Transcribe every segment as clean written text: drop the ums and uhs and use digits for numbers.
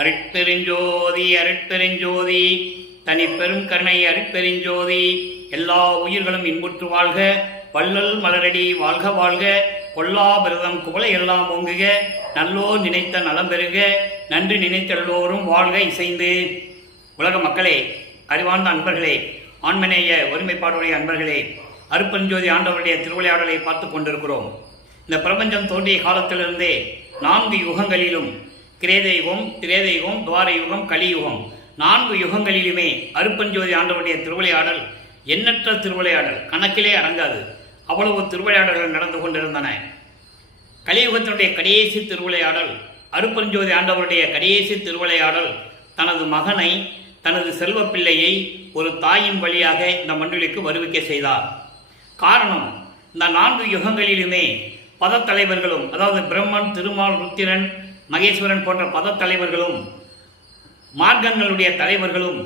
அருட்பெருஞ்சோதி அருட்பெருஞ்சோதி தனிப்பெரும் கருணை அருட்பெருஞ்சோதி. எல்லா உயிர்களும் இன்புற்று வாழ்க, வள்ளல் மலரடி வாழ்க வாழ்க, கொல்லா பிரதம் குவளை எல்லாம் ஓங்குக, நல்லோர் நினைத்த நலம் பெறுக, நன்றி நினைத்த எல்லோரும் வாழ்க இசைந்து. உலக மக்களே, அறிவார்ந்த அன்பர்களே, ஆன்மநேய ஒருமைப்பாடுடைய அன்பர்களே, அருட்பெருஞ்சோதி ஆண்டவருடைய திருவிளையாடலை பார்த்து கொண்டிருக்கிறோம். இந்த பிரபஞ்சம் தோன்றிய காலத்திலிருந்தே 4 யுகங்களிலும், கிரேத யுகம், திரேத யுகம், துவார யுகம், கலியுகம், 4 யுகங்களிலுமே அருட்பெருஞ்சோதி ஆண்டவருடைய திருவிளையாடல் எண்ணற்ற திருவிளையாடல், கணக்கிலே அடங்காது. அவ்வளவு திருவிளையாடல்கள் நடந்து கொண்டிருந்தன. கலியுகத்தினுடைய கடைசி திருவிளையாடல், அருட்பெருஞ்சோதி ஆண்டவருடைய கடைசி திருவிளையாடல், தனது மகனை, தனது செல்வ பிள்ளையை ஒரு தாயின் வழியாக இந்த மண்ணிலுக்கு வருவிக்க செய்தார். காரணம், இந்த 4 யுகங்களிலுமே பதத்தலைவர்களும், அதாவது பிரம்மன், திருமால், ருத்திரன், மகேஸ்வரன் போன்ற பதத்தலைவர்களும், மார்க்கங்களுடைய தலைவர்களும்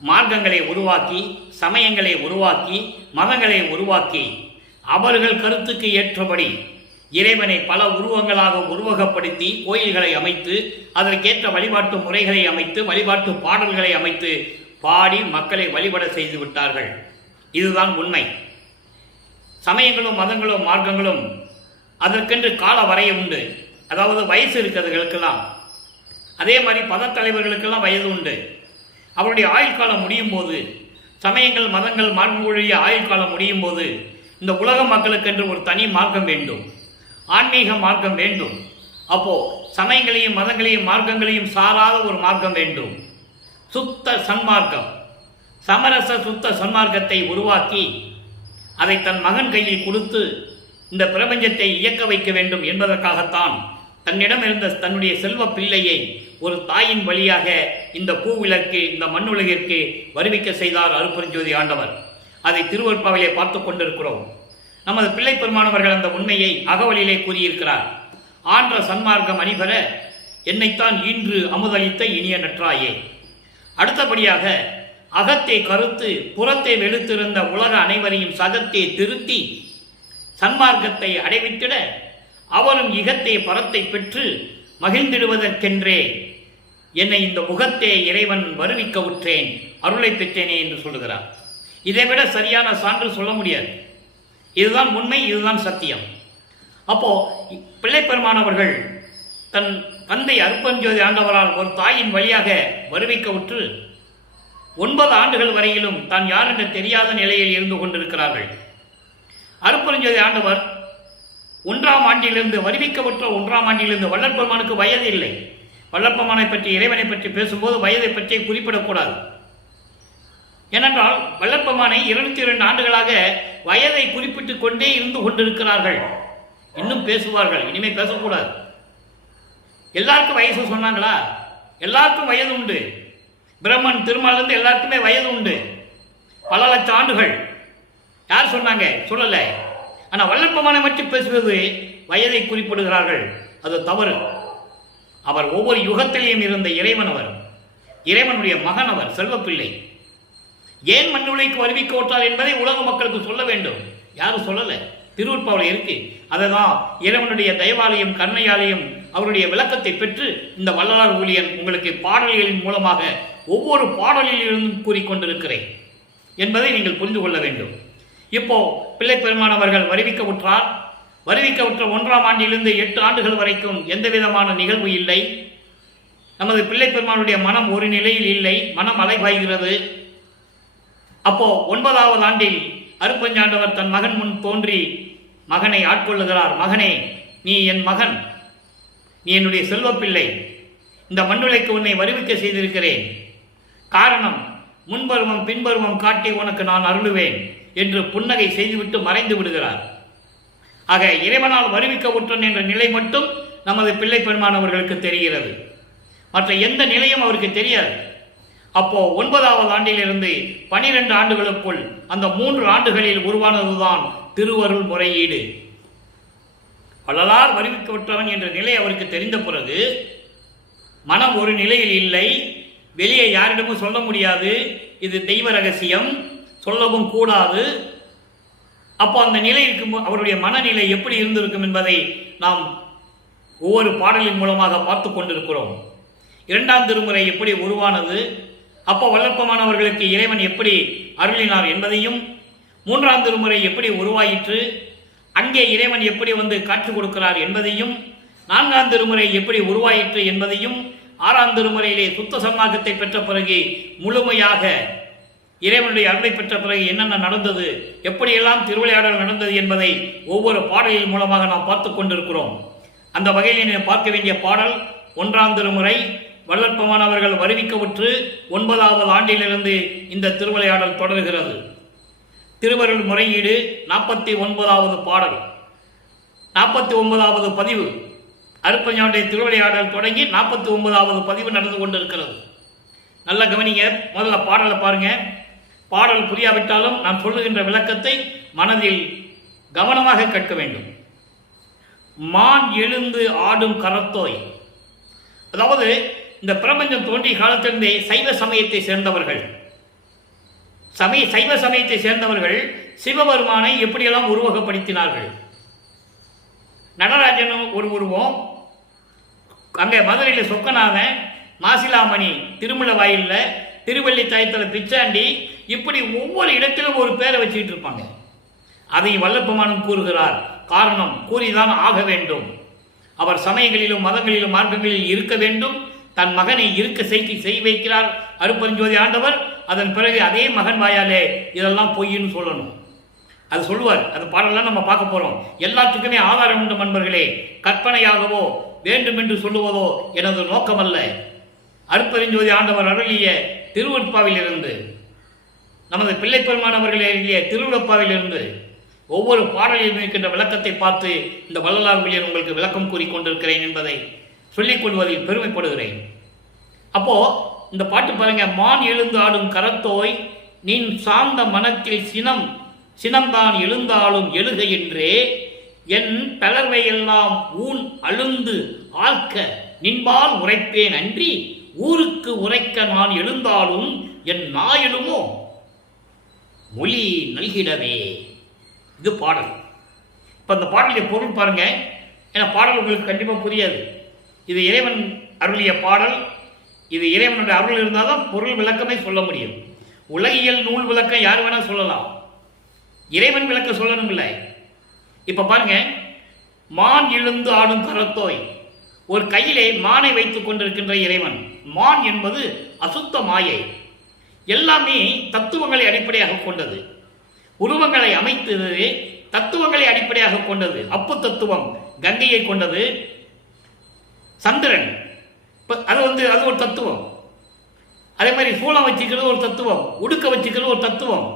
மார்க்கங்களை உருவாக்கி, சமயங்களை உருவாக்கி, மதங்களை உருவாக்கி, அவர்கள் கருத்துக்கு ஏற்றபடி இறைவனை பல உருவங்களாக உருவகப்படுத்தி கோயில்களை அமைத்து, அதற்கேற்ற வழிபாட்டு முறைகளை அமைத்து, வழிபாட்டு பாடல்களை அமைத்து பாடி மக்களை வழிபட செய்து விட்டார்கள். இதுதான் உண்மை. சமயங்களும் மதங்களும் மார்க்கங்களும் அதற்கென்று கால வரைய உண்டு. அதாவது வயசு இருக்கிறதுகளுக்கெல்லாம். அதே மாதிரி பதத்தலைவர்களுக்கெல்லாம் வயது உண்டு. அவருடைய ஆயுள் காலம் முடியும் போது, சமயங்கள் மதங்கள் மார்க்கங்களுடைய ஆயுள் காலம் முடியும் போது, இந்த உலக மக்களுக்கென்று ஒரு தனி மார்க்கம் வேண்டும், ஆன்மீக மார்க்கம் வேண்டும். அப்போ சமயங்களையும் மதங்களையும் மார்க்கங்களையும் சாராத ஒரு மார்க்கம் வேண்டும், சுத்த சன்மார்க்கம். சமரச சுத்த சன்மார்க்கத்தை உருவாக்கி அதை தன் மகன் கையில் கொடுத்து இந்த பிரபஞ்சத்தை இயக்க வைக்க வேண்டும் என்பதற்காகத்தான் தன்னிடம் இருந்த தன்னுடைய செல்வ பிள்ளையை ஒரு தாயின் வழியாக இந்த பூவிலக்கு, இந்த மண்ணுலகிற்கு வருவிக்க செய்தார் அருட்பெருஞ்சோதி ஆண்டவர். அதை திருவருட்பாவிலே பார்த்து கொண்டிருக்கிறோம். நமது பிள்ளை பெருமானவர்கள் அந்த உண்மையை அகவலிலே கூறியிருக்கிறார். ஆன்ற சன்மார்க்கம் அணிபெற என்னைத்தான் இன்று அமுதளித்த இனிய நற்றாயே. அடுத்தபடியாக அகத்தை கருத்து புறத்தை வெளுத்திருந்த உலக அனைவரையும் சகத்தை திருத்தி சன்மார்க்கத்தை அடைவித்திட அவரும் இகத்தை பரத்தை பெற்று மகிழ்ந்திடுவதற்கென்றே என்னை இந்த முகத்தே இறைவன் வருவிக்க உற்றேன், அருளை பெற்றேனே என்று சொல்லுகிறார். இதைவிட சரியான சான்று சொல்ல முடியாது. இதுதான் உண்மை, இதுதான் சத்தியம். அப்போ பிள்ளை பெருமானவர்கள் தன் தந்தை அருட்பெருஞ்சோதி ஆண்டவரால் ஒரு தாயின் வழியாக வருவிக்க உற்று 9 ஆண்டுகள் வரையிலும் தான் யார் என்று தெரியாத நிலையில் இருந்து கொண்டிருக்கிறார்கள். அருட்பெருஞ்சோதி ஆண்டவர் 1ஆம் ஆண்டிலிருந்து, வருவிக்கப்பட்ட 1ஆம் ஆண்டிலிருந்து, வள்ளற்பெருமானுக்கு வயது இல்லை. வள்ளற்பெருமானை பற்றி, இறைவனை பற்றி பேசும்போது வயதை பற்றி குறிப்பிடக்கூடாது. ஏனென்றால் வள்ளற்பெருமானை 202 ஆண்டுகளாக வயதை குறிப்பிட்டுக் கொண்டே இருந்து கொண்டிருக்கிறார்கள். இன்னும் பேசுவார்கள், இனிமேல் பேசக்கூடாது. எல்லாருக்கும் வயசு சொன்னாங்களா? எல்லாருக்கும் வயது உண்டு. பிரம்மன், திருமாலிருந்து எல்லாருக்குமே வயது உண்டு. பல லட்சம் ஆண்டுகள். யார் சொன்னாங்க? சொல்லல. ஆனால் வள்ளற்பெருமானை பற்றி பேசுவது வயதை குறிப்பிடுகிறார்கள். அது தவறு. அவர் ஒவ்வொரு யுகத்திலையும் இருந்த இறைவன். அவர் இறைவனுடைய மகன், அவர் செல்வப்பிள்ளை. ஏன் மண்ணுலைக்கு வருவிக்க ஓட்டார் என்பதை உலக மக்களுக்கு சொல்ல வேண்டும். யாரும் சொல்லலை. திருவருட்பாவில் இருக்கு. அதுதான் இறைவனுடைய தயவாலயம், கருணையாலயம், அவருடைய விளக்கத்தை பெற்று இந்த வள்ளலார் ஊழியன் உங்களுக்கு பாடல்களின் மூலமாக ஒவ்வொரு பாடலிலிருந்தும் கூறிக்கொண்டிருக்கிறேன் என்பதை நீங்கள் புரிந்து கொள்ள வேண்டும். இப்போ பிள்ளை பெருமானவர்கள் வருவிக்க உற்றார். வருவிக்க உற்ற 1ஆம் ஆண்டிலிருந்து 8 ஆண்டுகள் வரைக்கும் எந்த விதமான நிகழ்வு இல்லை. நமது பிள்ளை பெருமானுடைய மனம் ஒரு நிலையில் இல்லை, மனம் அலைபாய்கிறது. அப்போ 9ஆவது ஆண்டில் அருட்பெருஞ்சாண்டவர் தன் மகன் முன் தோன்றி மகனை ஆட்கொள்ளுகிறார். மகனே, நீ என் மகன், நீ என்னுடைய செல்வப்பிள்ளை. இந்த மண்ணுலைக்கு உன்னை வருவிக்க செய்திருக்கிறேன். காரணம், முன்பருவம் பின்பருவம் காட்டி உனக்கு நான் அருளுவேன் என்று புன்னகை செய்துவிட்டு மறைந்து விடுகிறார். ஆக இறைவனால் வருவிக்க உற்றன் என்ற நிலை மட்டும் நமது பிள்ளை பெருமானவர்களுக்கு தெரிகிறது. மற்ற எந்த நிலையும் அவருக்கு தெரியாது. அப்போ 9ஆவது ஆண்டிலிருந்து 12 ஆண்டுகளுக்குள் அந்த 3 ஆண்டுகளில் உருவானதுதான் திருவருள் முறையீடு. வள்ளலார் வருவிக்க விட்டவன் என்ற நிலை அவருக்கு தெரிந்த பிறகு மனம் ஒரு நிலையில் இல்லை, வெளியே யாரிடமும் சொல்ல முடியாது, இது தெய்வ ரகசியம், சொல்லவும் கூடாது. அப்போ அந்த நிலை இருக்கும், அவருடைய மனநிலை எப்படி இருந்திருக்கும் என்பதை நாம் ஒவ்வொரு பாடலின் மூலமாக பார்த்து கொண்டிருக்கிறோம். இரண்டாம் திருமுறை எப்படி உருவானது, அப்போ வல்லற்பமானவர்களுக்கு இறைவன் எப்படி அருளினார் என்பதையும், மூன்றாம் திருமுறை எப்படி உருவாயிற்று, அங்கே இறைவன் எப்படி வந்து காட்சி கொடுக்கிறார் என்பதையும், நான்காம் திருமுறை எப்படி உருவாயிற்று என்பதையும், ஆறாம் திருமுறையிலே சுத்த சன்மார்க்கத்தை பெற்ற பிறகு முழுமையாக இறைவனுடைய அருளை பெற்ற பிறகு என்னென்ன நடந்தது, எப்படியெல்லாம் திருவிளையாடல் நடந்தது என்பதை ஒவ்வொரு பாடலின் மூலமாக நாம் பார்த்து கொண்டிருக்கிறோம். அந்த வகையில் பார்க்க வேண்டிய பாடல் ஒன்றாம் திருமுறை. வல்லற்பமானவர்கள் வருவிக்கவுற்று 9வது ஆண்டிலிருந்து இந்த திருவிளையாடல் தொடர்கிறது. திருவருள் முறையீடு 49வது பாடல், 49வது பதிவு. அருட்பஞ்சாவுடைய திருவிளையாடல் தொடங்கி 49வது பதிவு நடந்து கொண்டிருக்கிறது. நல்ல கவனிங்க. முதல்ல பாடலை பாருங்க. பாடல் புரியாவிட்டாலும் நான் சொல்லுகின்ற விளக்கத்தை மனதில் கவனமாக கேட்க வேண்டும். மான் எழுந்து ஆடும் கரத்தோய், அதாவது இந்த பிரபஞ்சம் தோன்றிய காலத்திலிருந்தே சைவ சமயத்தை சேர்ந்தவர்கள் சைவ சமயத்தை சேர்ந்தவர்கள் சிவபெருமானை எப்படியெல்லாம் உருவகப்படுத்தினார்கள். நடராஜன் ஒரு உருவம், அங்கே மதுரையில் சொக்கநாதன், மாசிலாமணி திருமல வாயில்ல, திருவள்ளி தாயத்தில் பிச்சாண்டி, இப்படி ஒவ்வொரு இடத்திலும் ஒரு பேரை வச்சுக்கிட்டு இருப்பாங்க. அதை வல்லப்பமானும் கூறுகிறார். காரணம், கூறிதான் ஆக வேண்டும். அவர் சமயங்களிலும் மதங்களிலும் மார்க்கங்களில் இருக்க வேண்டும். தன் மகனை இருக்க செய் வைக்கிறார் அருட்பெருஞ்சோதி ஆண்டவர். அதன் பிறகு அதே மகன் வாயாலே இதெல்லாம் பொய்ன்னு சொல்லணும். அது சொல்லுவார். அது பாடலாம் நம்ம பார்க்க போறோம். எல்லாத்துக்குமே ஆதாரம் உண்டு நண்பர்களே. கற்பனையாகவோ வேண்டுமென்று சொல்லுவதோ எனது நோக்கமல்ல. அருட்பெருஞ்சோதி ஆண்டவர் அருளிய திருவற்பாவிலிருந்து, நமது பிள்ளை பெருமானவர்கள் எழுதிய திருவிழப்பாவிலிருந்து ஒவ்வொரு பாடலிலும் இருக்கின்ற விளக்கத்தை பார்த்து இந்த வள்ளலார் ஊழியர் உங்களுக்கு விளக்கம் கூறிக்கொண்டிருக்கிறேன் என்பதை சொல்லிக் கொள்வதில் பெருமைப்படுகிறேன். அப்போ இந்த பாட்டு பாருங்க. மான் எழுந்து ஆடும் கரத்தோய், நின் சார்ந்த மனத்தில் சினம்தான் எழுந்தாலும் எழுக என்றே, என் தளர்வையெல்லாம் ஊன் அழுந்து ஆழ்க்க நின்பால் உரைப்பேன் அன்றி, ஊருக்கு உரைக்க நான் எழுந்தாலும் என் நாயெழுமோ மொழி நல்கிடவே. இது பாடல். இப்போ அந்த பாடலுடைய பொருள் பாருங்க. ஏன்னா பாடல் உங்களுக்கு கண்டிப்பாக புரியாது. இது இறைவன் அருளிய பாடல். இது இறைவனுடைய அருள் இருந்தால் தான் பொருள் விளக்கமே சொல்ல முடியும். உலகியல் நூல் விளக்கம் யார் வேணா சொல்லலாம், இறைவன் விளக்க சொல்லணும் இல்லை. இப்ப பாருங்க. மான் எழுந்து ஆடும் கரத்தோய், ஒரு கையிலே மானை வைத்துக் கொண்டிருக்கின்ற இறைவன். மான் என்பது அசுத்த மாயை. எல்லாமே தத்துவங்களை அடிப்படையாக கொண்டது. உருவங்களை அமைத்தது தத்துவங்களை அடிப்படையாக கொண்டது. அப்பு தத்துவம் கங்கையை கொண்டது. சந்திரன் அது ஒரு தத்துவம். அதே மாதிரி சூளம் வச்சுக்கிறது ஒரு தத்துவம், உடுக்க வச்சுக்கிறது ஒரு தத்துவம்,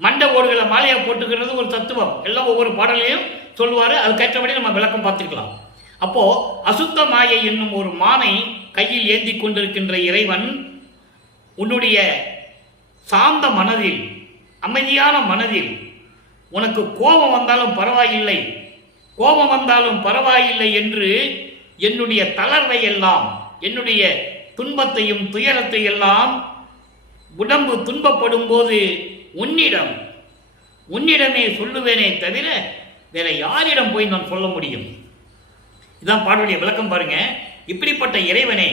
மண்டை ஓடுகளை மாலையா போட்டுக்கிறது ஒரு தத்துவம். எல்லாம் ஒவ்வொரு பாடலையும் சொல்லுவாரு. அதுக்கேற்றபடி நம்ம விளக்கம் பார்த்துக்கலாம். அப்போ அசுத்த மாயை என்னும் ஒரு மானை கையில் ஏந்தி கொண்டிருக்கின்ற இறைவன், உன்னுடைய சாந்த மனதில், அமைதியான மனதில், உனக்கு கோபம் வந்தாலும் பரவாயில்லை, கோபம் வந்தாலும் பரவாயில்லை என்று என்னுடைய தளர்வை எல்லாம், என்னுடைய துன்பத்தையும் துயரத்தை எல்லாம், உடம்பு துன்பப்படும் போது உன்னிடமே சொல்லுவேனே தவிர வேற யாரிடம் போய் நான் சொல்ல முடியும்? இதான் பாடலுடைய விளக்கம் பாருங்க. இப்படிப்பட்ட இறைவனே,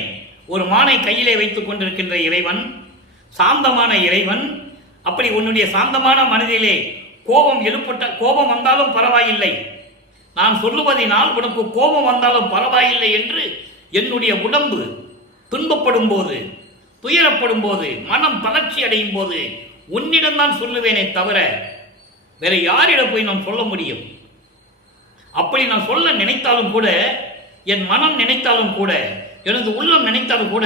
ஒரு மானை கையிலே வைத்துக் கொண்டிருக்கின்ற இறைவன், சாந்தமான இறைவன். அப்படி உன்னுடைய சாந்தமான மனதிலே கோபம் வந்தாலும் பரவாயில்லை, நான் சொல்லுவதினால் உனக்கு கோபம் வந்தாலும் பரவாயில்லை என்று என்னுடைய உடம்பு துன்பப்படும் போது, துயரப்படும் போது, மனம் தளர்ச்சி அடையும் போது உன்னிடம் தான் சொல்லுவேனே தவிர வேற யாரிடம் போய் நான் சொல்ல முடியும்? அப்படி நான் சொல்ல நினைத்தாலும் கூட, என் மனம் நினைத்தாலும் கூட, எனது உள்ளம் நினைத்தாலும் கூட,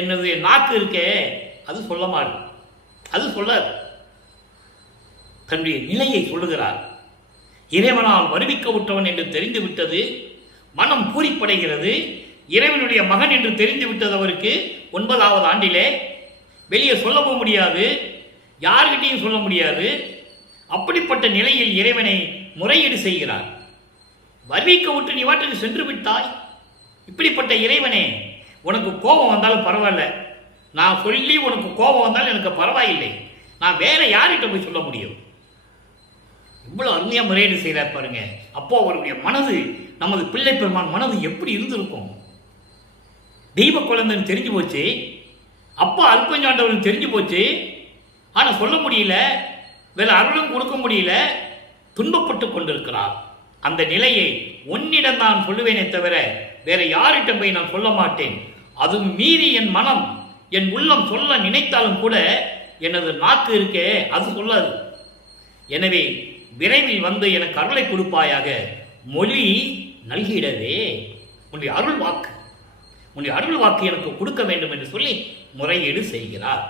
எனது நாக்கு இருக்கே அது சொல்ல மாட்டேன். அது சொல்லாது. தன்னுடைய நிலையை சொல்லுகிறார். இறைவனால் வருவிக்க விட்டவன் என்று தெரிந்து விட்டது, மனம் பூரிப்படைகிறது. இறைவனுடைய மகன் என்று தெரிந்து விட்டது அவருக்கு 9வது ஆண்டிலே. வெளியே சொல்லவும் முடியாது, யார்கிட்டையும் சொல்ல முடியாது. அப்படிப்பட்ட நிலையில் இறைவனை முறையீடு செய்கிறார். வருவிக்க விட்டு நீ வாட்டுக்கு சென்று விட்டாய். இப்படிப்பட்ட இறைவனே, உனக்கு கோபம் வந்தாலும் பரவாயில்ல, நான் சொல்லி உனக்கு கோபம் வந்தாலும் எனக்கு பரவாயில்லை, நான் வேற யார்கிட்ட போய் சொல்ல முடியும்? இவ்வளவு அருமையா முறையீடு செய்கிறார் பாருங்க. அப்போ அவருடைய மனது, நமது பிள்ளை பெருமான் மனது எப்படி இருந்திருக்கும்? தெய்வ குழந்தைன்னு தெரிஞ்சு போச்சு, அப்பா அல்பஞ்சாண்டவன் தெரிஞ்சு போச்சு. ஆனால் சொல்ல முடியல, வேற அருளும் கொடுக்க முடியல, துன்பப்பட்டு கொண்டிருக்கிறார். அந்த நிலையை உன்னிடம் நான் சொல்லுவேனே தவிர வேற யார்கிட்ட போய் நான் சொல்ல மாட்டேன். அதுவும் மீறி என் மனம், என் உள்ளம் சொல்ல நினைத்தாலும் கூட எனது நாக்கு இருக்கே அது சொல்லாது. எனவே விரைவில் வந்து எனக்கு அருளை கொடுப்பாயாக, மொழி நல்கிடவே, உன்னுடைய அருள் வாக்கு, உன்னுடைய அருள் வாக்கு எனக்கு கொடுக்க வேண்டும் என்று சொல்லி முறையீடு செய்கிறார்.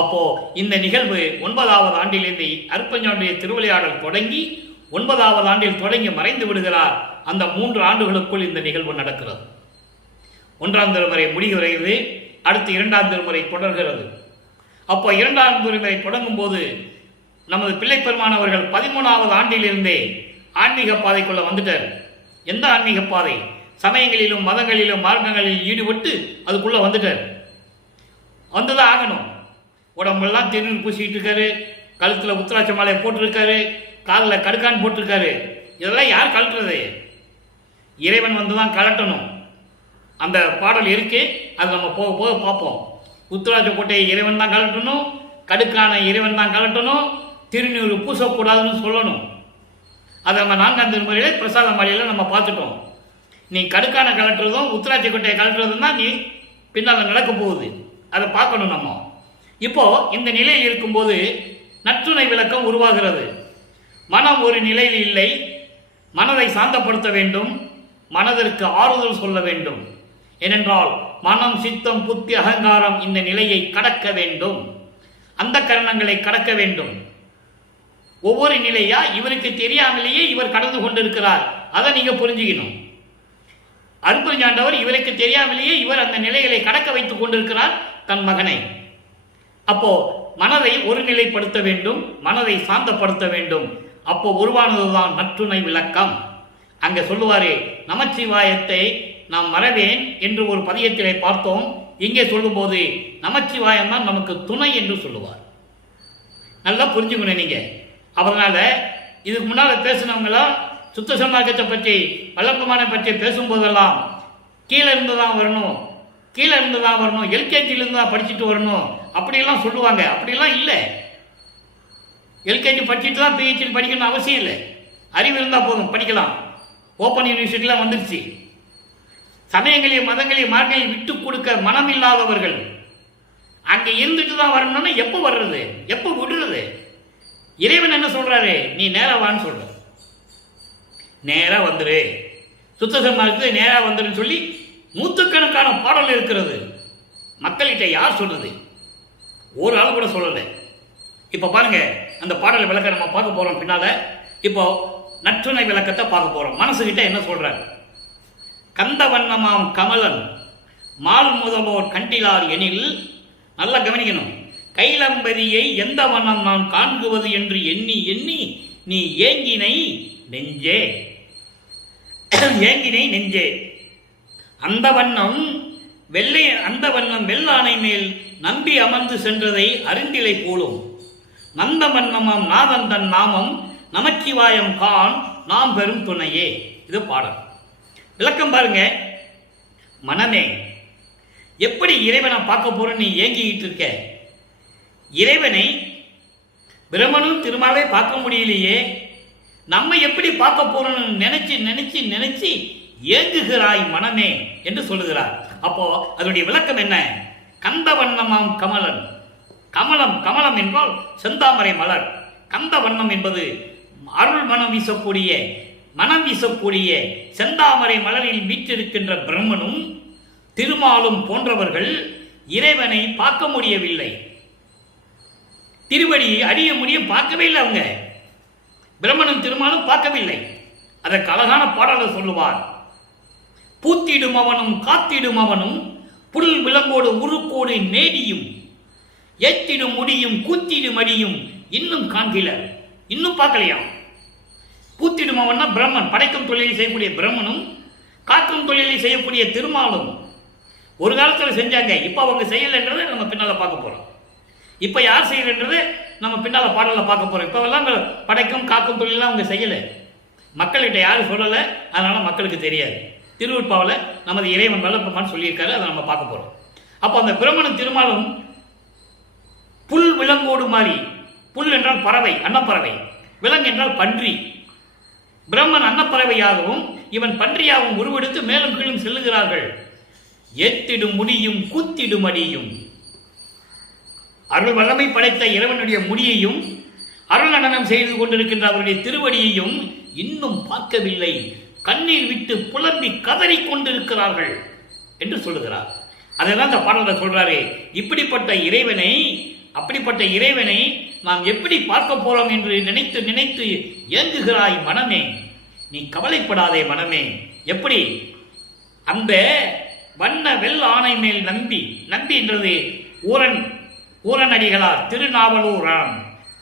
அப்போ இந்த நிகழ்வு 9வது ஆண்டிலிருந்து அற்பஞ்சாண்டுடைய திருவிளையாடல் தொடங்கி 9வது ஆண்டில் தொடங்கி மறைந்து விடுகிறார். அந்த 3 ஆண்டுகளுக்குள் இந்த நிகழ்வு நடக்கிறது. 1ஆம் திருமுறை முடிகிறது, அடுத்து 2ஆம் திருமுறை தொடர்கிறது. அப்போ 2ஆம் திருமுறை தொடங்கும் போது நமது பிள்ளை பெருமானவர்கள் 13வது ஆண்டிலிருந்தே ஆன்மீக பாதைக்குள்ள வந்துட்டார். எந்த ஆன்மீக பாதை? சமயங்களிலும் மதங்களிலும் மார்க்கங்களில் ஈடுபட்டு அதுக்குள்ள வந்துட்டார். வந்துதான் ஆகணும். உடம்பெல்லாம் திருநீர் பூசிட்டு இருக்காரு, கழுத்துல உத்திராட்ச மாலை போட்டிருக்காரு, காலில் கடுக்கான் போட்டிருக்காரு. இதெல்லாம் யார் கழட்டுறது? இறைவன் வந்து தான் கலட்டணும். அந்த பாடல் இருக்கு, அது நம்ம போக போக பார்ப்போம். உத்திராட்ச கோட்டையை இறைவன் தான் கலட்டணும், கடுக்கான இறைவன் தான் கலட்டணும், திருநீர் பூசக்கூடாதுன்னு சொல்லணும். அதை நம்ம 4ஆம் திருமுறையில பிரசாத மாலையில் நம்ம பார்த்துட்டோம். நீ கடுக்கான கலட்டுறதும் உத்திராட்ச கோட்டையை கலட்டுறதும் தான் நீ பின்னால் நடக்க போகுது. அதை பார்க்கணும் நம்ம. இப்போ இந்த நிலையில் இருக்கும்போது நற்றுணை விளக்கம் உருவாகிறது. மனம் ஒரு நிலையில் இல்லை, மனதை சாந்தப்படுத்த வேண்டும், மனதிற்கு ஆறுதல் சொல்ல வேண்டும். ஏனென்றால் மனம், சித்தம், புத்தி, அகங்காரம் இந்த நிலையை கடக்க வேண்டும், அந்த கரணங்களை கடக்க வேண்டும். ஒவ்வொரு நிலையா இவருக்கு தெரியாமலேயே இவர் கடந்து கொண்டிருக்கிறார். அதை நீங்க புரிஞ்சுக்கணும். அற்பஞ்சாண்டவர் இவருக்கு தெரியாமலேயே இவர் அந்த நிலைகளை கடக்க வைத்துக் கொண்டிருக்கிறார் தன் மகனை. அப்போ மனதை ஒருநிலைப்படுத்த வேண்டும், மனதை சாந்தப்படுத்த வேண்டும். அப்போ உருவானதுதான் நற்றுணை விளக்கம். அங்க சொல்லுவாரு, நமச்சிவாயத்தை நாம் மறவேன் என்று ஒரு பதியத்திலே பார்த்தோம். இங்கே சொல்லும்போது நமச்சிவாயம் தான் நமக்கு துணை என்று சொல்லுவார். நல்லா புரிஞ்சுக்கணும் நீங்க. அதனால இதுக்கு முன்னால பேசினவங்களாம் சுத்த சன்மார்க்கத்தை பற்றி, வல்லப்பமான பற்றி பேசும்போதெல்லாம் கீழே இருந்து தான் வரணும், கீழே இருந்து தான் வரணும், எல்கேஜிலிருந்து தான் படிச்சுட்டு வரணும் அப்படியெல்லாம் சொல்லுவாங்க. அப்படியெல்லாம் இல்லை. எல்கேஜி படிச்சுட்டு தான் பிஹெச்டி படிக்கணும் அவசியம் இல்லை. அறிவு இருந்தால் போதும், படிக்கலாம். ஓப்பன் யூனிவர்சிட்டிலாம் வந்துருச்சு. சமயங்களையும் மதங்களையும் மார்க்கங்களையும் விட்டு கொடுக்க மனம் இல்லாதவர்கள் அங்கே இருந்துட்டு தான் வரணும்னா எப்போ வர்றது, எப்போ விடுறது? இறைவன் என்ன சொல்றாரு? நீ நேரா வான்னு சொல்ற, நேரா வந்துரு, சுத்த சன்மார்க்கத்துக்கு நேரா வந்துருன்னு சொல்லி நூற்றுக்கணக்கான பாடல் இருக்கிறது. மக்கள்கிட்ட யார் சொல்றது? ஒரு ஆள் கூட சொல்லலை. இப்ப பாருங்க, அந்த பாடலை விளக்க நம்ம பார்க்க போறோம் பின்னால. இப்போ நற்றுணை விளக்கத்தை பார்க்க போறோம். மனசுகிட்ட என்ன சொல்றாரு? கந்த வண்ணமாம் கமலன் மால் முதல்வோர் கண்டிலார் எனில், நல்லா கவனிக்கணும், கைலம்பதியை எந்த வண்ணம் நான் காண்குவது என்று எண்ணி எண்ணி நீ ஏங்கினை நெஞ்சே, ஏங்கினை நெஞ்சே. அந்த வண்ணம் வெள்ளானை மேல் நம்பி அமர்ந்து சென்றதை அறிந்திலை போலும். நந்த வண்ணமாம் நாதன் தன் நாமம் நமச்சிவாயம் கான் நாம் பெரும் துணையே. இது பாடல். விளக்கம் பாருங்க. மனமே, எப்படி இறைவனை பார்க்க போறோம் நீ ஏங்கிக்கிட்டு இருக்க? இறைவனை பிரம்மனும் திருமாவே பார்க்க முடியலையே, நம்ம எப்படி பார்க்க போறோம்னு நினைச்சு நினைச்சு நினைச்சு ஏங்குகிறாய் மனமே என்று சொல்லுகிறார். அப்போ அதனுடைய விளக்கம் என்ன? கந்த வண்ணமாம் கமலன். கமலம், கமலம் என்றால் செந்தாமரை மலர். கந்த வண்ணம் என்பது அருள் மனம் வீசக்கூடிய செந்தாமரை மலரில் வீற்றிருக்கின்ற பிரம்மனும் திருமாலும் போன்றவர்கள் இறைவனை பார்க்க முடியவில்லை. திருவடி அடிய முடியும் பார்க்கவே இல்லை. அவங்க பிரம்மனும் திருமாலும் பார்க்கவில்லை. அதற்கு அழகான பாடலை சொல்லுவார். பூத்திடும் அவனும் காத்திடும் அவனும் புல் விலங்கோடு உருக்கோடு நேடியும் ஏத்திடும் முடியும் கூத்திடும் அடியும் இன்னும் காண்கில. இன்னும் பார்க்கலையா? பூத்திடும் அவன்னா பிரம்மன், படைக்கும் தொழிலை செய்யக்கூடிய பிரம்மனும் காக்கும் தொழிலை செய்யக்கூடிய திருமாலும் ஒரு காலத்தில் செஞ்சாங்க. இப்ப அவங்க செய்யலைன்றதை நம்ம பின்னால பார்க்க போறோம். இப்ப யார் செய்யலன்றதை நம்ம பின்னால பாடல பார்க்க போறோம். இப்ப எல்லாம் படைக்கும் காக்கும் தொழிலாம் அவங்க செய்யல. மக்கள்கிட்ட யாரும் சொல்லலை, அதனால மக்களுக்கு தெரியாது. திருவருட்பாவில் நமது இறைவன் வல்லப்பெருமான் சொல்லியிருக்காரு. அதை நம்ம பார்க்க போறோம். அப்போ அந்த பிரம்மனும் திருமாலும் புல் விலங்கோடு மாறி, புல் என்றால் பறவை, அன்னப்பறவை, விலங்கு என்றால் பன்றி. பிரம்மன் அன்னப்பறவையாகவும் இவன் பன்றியாகவும் உருவெடுத்து மேலும் கீழும் செல்லுகிறார்கள். ஏத்திடும் முடியும் கூத்திடும் அடியும். அருள் வல்லமை படைத்த இறைவனுடைய முடியையும் அருள் நடனம் செய்து கொண்டிருக்கின்ற அவருடைய திருவடியையும் இன்னும் பார்க்கவில்லை. கண்ணீர் விட்டு புலம்பி கதறி கொண்டிருக்கிறார்கள் என்று சொல்லுகிறார். அதைதான் இந்த பாடல்ல சொல்றாரு. இப்படிப்பட்ட இறைவனை நாம் எப்படி பார்க்க போறோம் என்று நினைத்து நினைத்து ஏங்குகிறாய் மனமே. நீ கவலைப்படாதே மனமே. எப்படி? அந்த வண்ண வெள் ஆணை மேல் நம்பி என்றது ஊரன் அடிகளார்,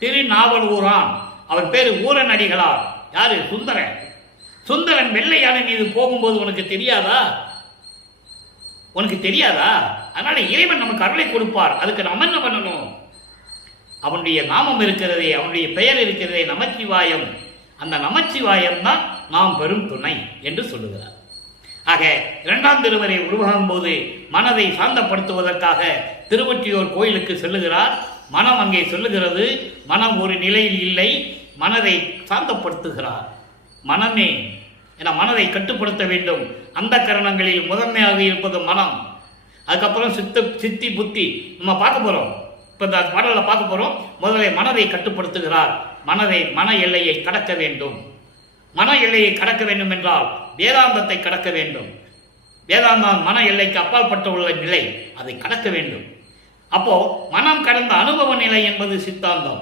திருநாவலூரான். அவர் பேரு ஊரன் அடிகளார். யாரு? சுந்தரன் வெள்ளை யானை மீது போகும்போது உனக்கு தெரியாதா? அதனால இறைவன் நமக்கு அருளை கொடுப்பார். அதுக்கு நம்ம என்ன பண்ணணும்? அவனுடைய நாமம் இருக்கிறதே, அவனுடைய பெயர் இருக்கிறதே, நமச்சிவாயம். அந்த நமச்சிவாயம் தான் நாம் பெரும் துணை என்று சொல்லுகிறார். ஆக இரண்டாம் திருமுறை உருவாகும் போது மனதை சாந்தப்படுத்துவதற்காக திருவொற்றியூர் கோயிலுக்கு செல்லுகிறார். மனம் அங்கே சொல்லுகிறது, மனம் ஒரு நிலையில் இல்லை, மனதை சாந்தப்படுத்துகிறார். மனமே என மனதை கட்டுப்படுத்த வேண்டும். அந்த கரணங்களில் முதன்மையாக இருப்பது மனம். அதுக்கப்புறம் சித்தி புத்தி நம்ம பார்க்க போறோம். இப்ப இந்த பாடலை பார்க்க போறோம். முதல்ல மனதை கட்டுப்படுத்துகிறார். மன எல்லையை கடக்க வேண்டும். மன எல்லையை கடக்க வேண்டும் என்றால் வேதாந்தத்தை கடக்க வேண்டும். வேதாந்தம் மன எல்லைக்கு அப்பாற்பட்ட உள்ள நிலை, அதை கடக்க வேண்டும். அப்போ மனம் கடந்த அனுபவ நிலை என்பது சித்தாந்தம்.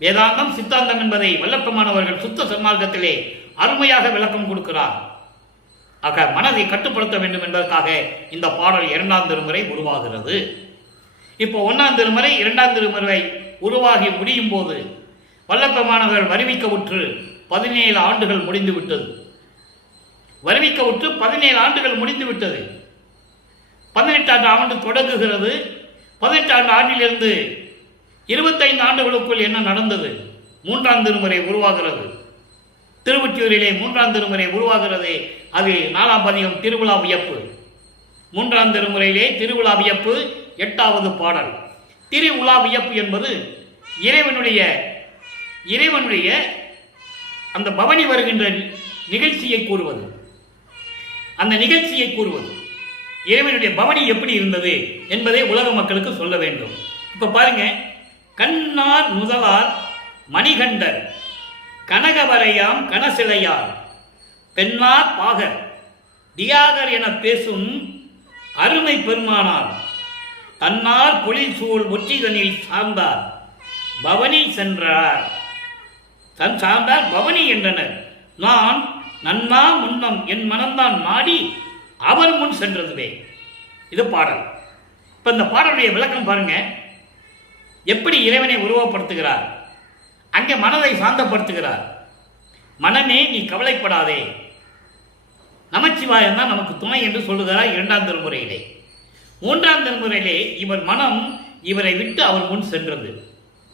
வேதாந்தம் சித்தாந்தம் என்பதை வல்லப்பெருமானவர்கள் சுத்த சன்மார்க்கத்திலே அருமையாக விளக்கம் கொடுக்கிறார். ஆக மனதை கட்டுப்படுத்த வேண்டும் என்பதற்காக இந்த பாடல் இரண்டாம் திருமுறை உருவாகிறது. இப்போ ஒன்னாம் திருமுறை இரண்டாம் திருமுறை உருவாகி முடியும் போது வல்லப்பெருமானவர்கள் வருவிக்கவுற்று 17 ஆண்டுகள் முடிந்துவிட்டது. 18ஆம் ஆண்டு தொடங்குகிறது. 18ஆம் ஆண்டிலிருந்து 25 ஆண்டுகளுக்குள் என்ன நடந்தது? மூன்றாம் திருமுறை உருவாகிறது. திருவொற்றியூரிலே மூன்றாம் திருமுறை உருவாகிறது. அது 4ஆம் பதிகம் திருவிழா வியப்பு. மூன்றாம் திருமுறையிலே திருவிழா வியப்பு 8வது பாடல். திருவிழா வியப்பு என்பது இறைவனுடைய அந்த பவனி வருகின்ற நிகழ்ச்சியை கூறுவது. அந்த நிகழ்ச்சியை கூறுவது இறைவனுடைய பவனி எப்படி இருந்தது என்பதை உலக மக்களுக்கு சொல்ல வேண்டும். இப்ப பாருங்க, கண்ணார் முதலார் மணிகண்டர் கனகவரையாம் கனசிலையார் பெண்ணார் பாகர் தியாகர் என பேசும் அருமை பெருமானார் தன்னார் பொழில் சூழ் ஒற்றிதனில் சார்ந்தார் பவனி சென்றார். தன் சார்ந்தார் பவனி என்றனர். நான் நன்னா முன்னம் என் மனம்தான் நாடி அவர் முன் சென்றதுவே. இது பாடல். இப்ப இந்த பாடலுடைய விளக்கம் பாருங்க. எப்படி இறைவனை உருவப்படுத்துகிறார், அங்கே மனதை சாந்தப்படுத்துகிறார். மனமே நீ கவலைப்படாதே, நமச்சிவாயம் தான் நமக்கு துணை என்று சொல்லுகிறார் இரண்டாம் திருமுறையிலே. மூன்றாம் திருமுறையிலே இவர் மனம் இவரை விட்டு அவர் முன் சென்றது.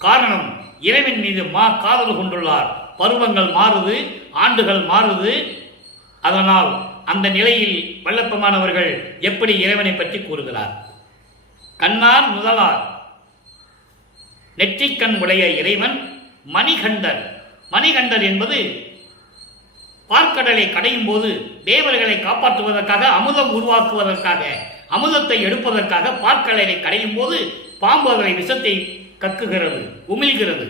காரணம், இறைவன் மீது காதல் கொண்டுள்ளார். பருவங்கள் மாறுது, ஆண்டுகள் மாறுது. அதனால் அந்த நிலையில் வல்லப்பெருமானவர்கள் எப்படி இறைவனை பற்றி கூறுகிறார்? கண்ணார் முதலார் நெற்றிக்கண் உடைய இறைவன் மணிகண்டர். மணிகண்டர் என்பது பார்க்கடலை கடையும் போது தேவர்களை காப்பாற்றுவதற்காக, அமுதம் உருவாக்குவதற்காக, அமுதத்தை எடுப்பதற்காக பார்க்கடலை கடையும் போது பாம்பு அதனை விஷத்தை கக்குகிறது, உமிழ்கிறது.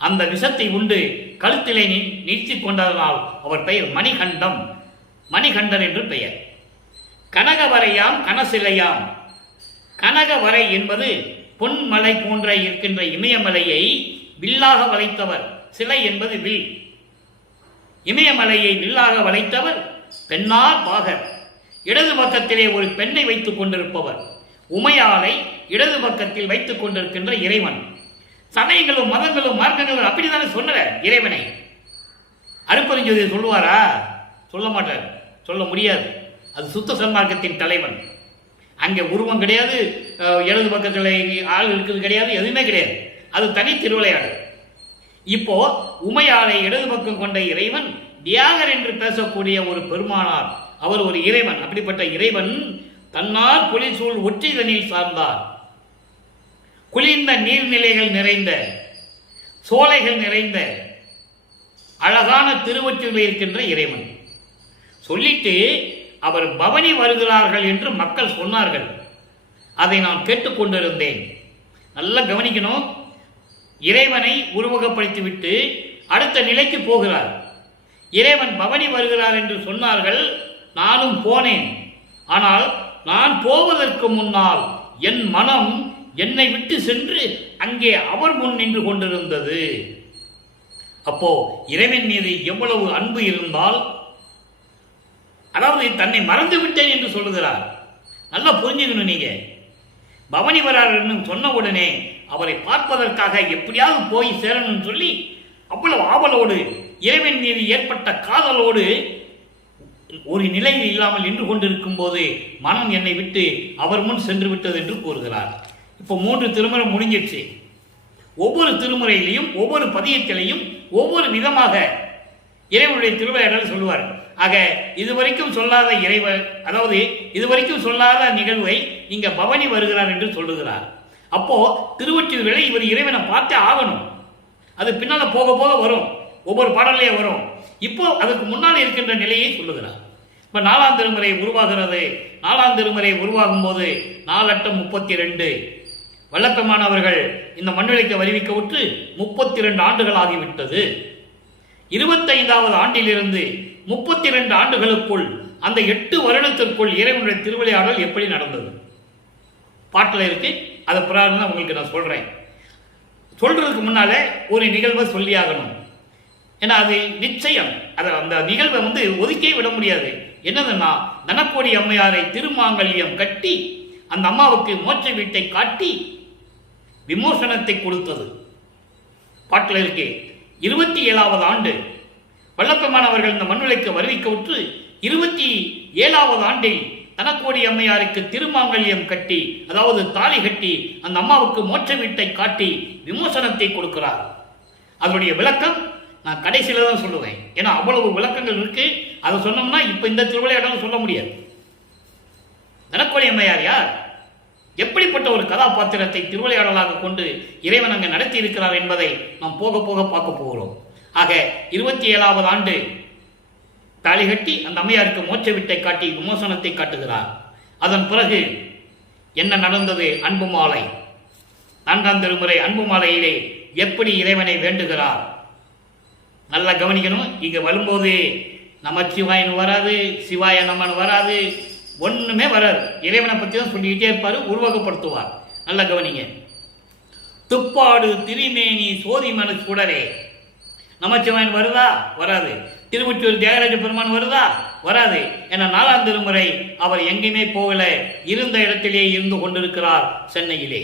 அந்த விஷத்தை உண்டு கழுத்திலே நீட்டிக் கொண்டதனால் அவர் பெயர் மணிகண்டம், மணிகண்டர் என்று பெயர். கனகவரையாம் கனசிலையாம். கனகவரை என்பது பொன்மலை போன்ற இருக்கின்ற இமயமலையை வில்லாக வளைத்தவர். சிலை என்பது வில். இமயமலையை வில்லாக வளைத்தவர் பெண்ணார் பாகர். இடது பக்கத்திலே ஒரு பெண்ணை வைத்துக் கொண்டிருப்பவர். உமையாலை இடது பக்கத்தில் வைத்துக் கொண்டிருக்கின்ற இறைவன். சமயங்களும் மதங்களும் மார்க்கங்களும் அப்படித்தானே சொன்ன இறைவனை. அருப்பெருஞ்சோதியை சொல்லுவாரா? சொல்ல மாட்டார், சொல்ல முடியாது. அது சுத்த சன்மார்க்கத்தின் தலைவன். அங்கே உருவம் கிடையாது, இடது பக்கத்தில் ஆள் இருக்கிறது கிடையாது, எதுவுமே கிடையாது. அது தனி திருவிளையாடு. இப்போ உமையாலை இடது பக்கம் கொண்ட இறைவன் தியாகர் என்று பேசக்கூடிய ஒரு பெருமானார், அவர் ஒரு இறைவன். அப்படிப்பட்ட இறைவன் தன்னால் புலிசூழ் ஒற்றிதனில் சார்ந்தார். குளிர்ந்த நீர்நிலைகள் நிறைந்த, சோலைகள் நிறைந்த அழகான திருவொற்றியூரில் இருக்கின்ற இறைவன் சொல்லிட்டு அவர் பவனி வருகிறார்கள் என்று மக்கள் சொன்னார்கள். அதை நான் கேட்டுக்கொண்டிருந்தேன். நல்லா கவனிக்கணும். இறைவனை உருவகப்படுத்திவிட்டு அடுத்த நிலைக்கு போகிறார். இறைவன் பவனி வருகிறார் என்று சொன்னார்கள். நானும் போனேன். ஆனால் நான் போவதற்கு முன்னால் என் மனம் என்னை விட்டு சென்று அங்கே அவர் முன் நின்று கொண்டிருந்தது. அப்போ இறைவன் மீது எவ்வளவு அன்பு இருந்தால், அதாவது தன்னை மறந்து விட்டேன் என்று சொல்லுகிறார். நல்லா புரிஞ்சுக்கணும். நீங்க பவனி வரார் சொன்ன உடனே அவரை பார்ப்பதற்காக எப்படியாவது போய் சேரணும்னு சொல்லி அவ்வளவு ஆவலோடு, இறைவன் மீது ஏற்பட்ட காதலோடு ஒரு நிலையில் இல்லாமல் நின்று கொண்டிருக்கும் போது மனம் என்னை விட்டு அவர் முன் சென்று விட்டது என்று கூறுகிறார். இப்போ 3 திருமுறை முடிஞ்சிடுச்சு. ஒவ்வொரு திருமுறையிலையும் ஒவ்வொரு பதியத்திலையும் ஒவ்வொரு விதமாக இறைவனுடைய திருவிளையாடல் சொல்லுவார். ஆக இதுவரைக்கும் சொல்லாத இறைவன், அதாவது இதுவரைக்கும் சொல்லாத நிகழ்வை இங்க பவனி வருகிறார் என்று சொல்லுகிறார். அப்போ திருவொற்றியூரிலே இவர் இறைவனை பார்த்தே ஆகணும். அது பின்னால போக போக வரும், ஒவ்வொரு பாடலே வரும். இப்போ அதுக்கு முன்னால் இருக்கின்ற நிலையை சொல்லுகிறார். இப்ப 4ஆம் திருமுறை உருவாகிறது. 4ஆம் திருமுறை உருவாகும் போது 4×8 = 32 வல்லப்பெருமானவர்கள் இந்த மண்ணுலைக்கு வருவிக்க விட்டு 32 ஆண்டுகள் ஆகிவிட்டது. 25வது ஆண்டிலிருந்து 32 ஆண்டுகளுக்குள், அந்த 8 வருடத்திற்குள் இறைவனுடைய திருவிளையாடல் எப்படி நடந்தது பாட்டில் இருக்கு. அதை புராணம் உங்களுக்கு நான் சொல்றேன். சொல்றதுக்கு முன்னாலே ஒரு நிகழ்வை சொல்லியாகணும். ஏன்னா அது நிச்சயம், அதை அந்த நிகழ்வை ஒதுக்கே விட முடியாது. என்னதுன்னா, தனக்கோடி அம்மையாரை திருமாங்கல்யம் கட்டி அந்த அம்மாவுக்கு மோட்ச வீட்டை காட்டி விமோசனத்தை கொடுத்தது பாட்டில் இருக்கு. 27வது ஆண்டு வல்லப்பெருமான் அவர்கள் இந்த மண்ணுலைக்கு வருவிக்க விட்டு 27வது ஆண்டில் தனக்கோடி அம்மையாருக்கு திருமாங்கல்யம் கட்டி, அதாவது தாலி கட்டி அந்த அம்மாவுக்கு மோட்ச வீட்டை காட்டி விமோசனத்தை கொடுக்கிறார். அதனுடைய விளக்கம் நான் கடைசியில தான் சொல்லுவேன். ஏன்னா அவ்வளவு விளக்கங்கள் இருக்கு. அதை சொன்னோம்னா இப்ப இந்த திருவிளையாடலும் சொல்ல முடியாது. தனக்கோடி அம்மையார் யார், எப்படிப்பட்ட ஒரு கதாபாத்திரத்தை திருவிளையாடலாக கொண்டு இறைவன் அங்கு நடத்தி இருக்கிறார் என்பதை நாம் போக போக பார்க்க போகிறோம். ஆக 27வது ஆண்டு தாலி கட்டி அந்த அம்மையாருக்கு மோட்ச வீட்டை காட்டி விமோசனத்தை காட்டுகிறார். அதன் பிறகு என்ன நடந்தது? அன்பு மாலை, 4ஆம் திருமுறை அன்பு மாலையிலே எப்படி இறைவனை வேண்டுகிறார் நல்லா கவனிக்கணும். இங்க வரும்போது நமச்சிவாயன் வராது, சிவாய நமன் வராது, ஒண்ணுமே வராது. இறைவனை பத்தி தான் சொல்லிக்கிட்டே இருப்பாரு, உருவகப்படுத்துவார். நல்லா கவனிங்க. துப்பாடு திரிமேனி சோதிமனு சுடரே, நமச்சிவாயன் வருதா? வராது. திருவொற்றியூர் தியாகராஜ பெருமான் வருதா? வராது. ஏன்னா 4ஆம் திருமுறை அவர் எங்கேயுமே போகல, இருந்த இடத்திலே இருந்து கொண்டிருக்கிறார், சென்னையிலே.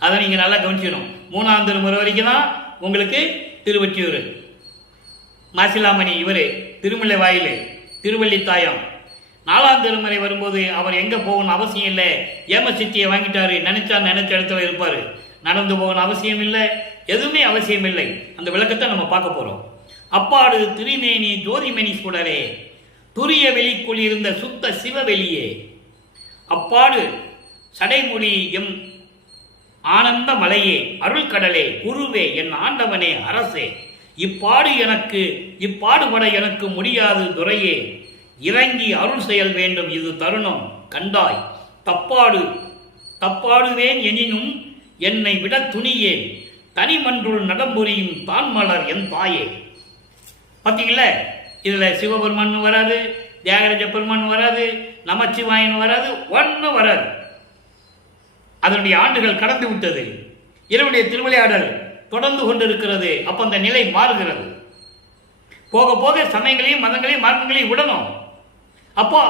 அதை நீங்க நல்லா கவனிச்சிடணும். 3ஆம் திருமுறை வரைக்கும் தான் உங்களுக்கு திருவொற்றியூர். மாசிலாமணி இவரு திருமலை வாயில் திருவள்ளித்தாயம். 4ஆம் திருமுறை வரும்போது அவர் எங்க போகணும் அவசியம் இல்லை. ஏமசித்தியை வாங்கிட்டாரு, நினைச்சா நினைச்ச இடத்துல இருப்பாரு. நடந்து போகணும் அவசியம் இல்லை, எதுவுமே அவசியம் இல்லை. அந்த விளக்கத்தை நம்ம பார்க்க போறோம். அப்பாடு திரிமேனி ஜோதிமணி சுடரே, துரிய வெளிக்குள் இருந்த சுத்த சிவவெளியே, அப்பாடு சடைமுடி எம் ஆனந்த மலையே, அருள் கடலே, குருவே, என் ஆண்டவனே, அரசே, இப்பாடு எனக்கு இப்பாடுபட எனக்கு முடியாது துரையே, இறங்கி அருள் செயல் வேண்டும், இது தருணம் கண்டாய், தப்பாடுவேன் எனினும் என்னை விட துணியேன், தனிமன்றுள் நடம்புரியும் தான்மலர் என் தாயே. பார்த்தீங்களா? இதுல சிவபெருமான் வராது, தியாகராஜ பெருமான் வராது, நமச்சிவாயன் வராது, ஒன்றும் வராது. அதனுடைய ஆண்டுகள் கடந்து விட்டது. இறைவனுடைய திருவிளையாடல் தொடர்ந்து கொண்டிருக்கிறது. அப்ப அந்த நிலை மாறுகிறது. போக போக சமயங்களையும் மதங்களையும் மார்க்கங்களையும் விடணும். அப்போ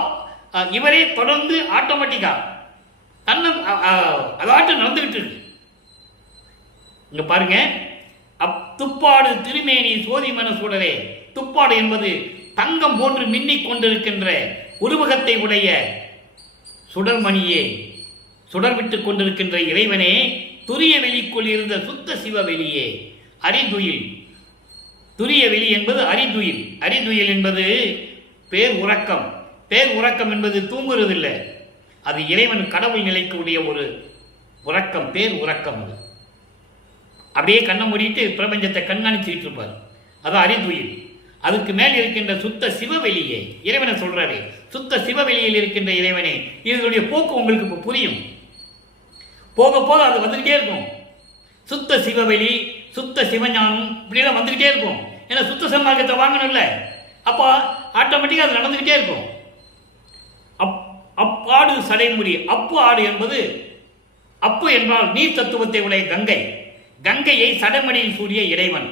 இவரே தொடர்ந்து ஆட்டோமேட்டிக்கா அதாட்டம் நடந்துகிட்டு இருக்கு. இங்க பாருங்க, துப்பாடு திருமேனி சோதிமன சுடரே, துப்பாடு என்பது தங்கம் போன்று மின்னிக் கொண்டிருக்கின்ற உருவகத்தை உடைய சுடர்மணியே, சுடர்விட்டுக் கொண்டிருக்கின்ற இறைவனே, துரிய வெளிக்குள் இருந்த சுத்த சிவ வெளியே, அரிதுயில் துரிய வெளி என்பது அரிதுயில். அரிதுயில் என்பது பேர் உறக்கம். பேர் உறக்கம் என்பது தூங்குறது இல்லை, அது இறைவன் கடவுள் நிலைக்குடைய ஒரு உறக்கம், பேர் உறக்கம். அது அப்படியே கண்ணை மூடிட்டு பிரபஞ்சத்தை கண்காணிச்சுட்டு இருப்பார், அது அரிதுயில். அதுக்கு மேல் இருக்கின்ற சுத்த சிவவெளியே இறைவனை சொல்றாரு. சுத்த சிவவெளியில் இருக்கின்ற இறைவனே, இதனுடைய போக்கு உங்களுக்கு இப்போ புரியும். போக போக அது வந்துகிட்டே இருக்கும். சுத்த சிவவெளி, சுத்த சிவஞானம் இப்படிலாம் வந்துகிட்டே இருக்கும். ஏன்னா சுத்த சன்மார்க்கத்தை வாங்கணும்ல, அப்போ ஆட்டோமேட்டிக்காக அது நடந்துகிட்டே இருக்கும். அப்பாடு சடைமுடி. அப்பு ஆடு என்பது, அப்பு என்றால் நீர் தத்துவத்தை உடைய கங்கை. கங்கையை சடைமடியில் சூடிய இறைவன்,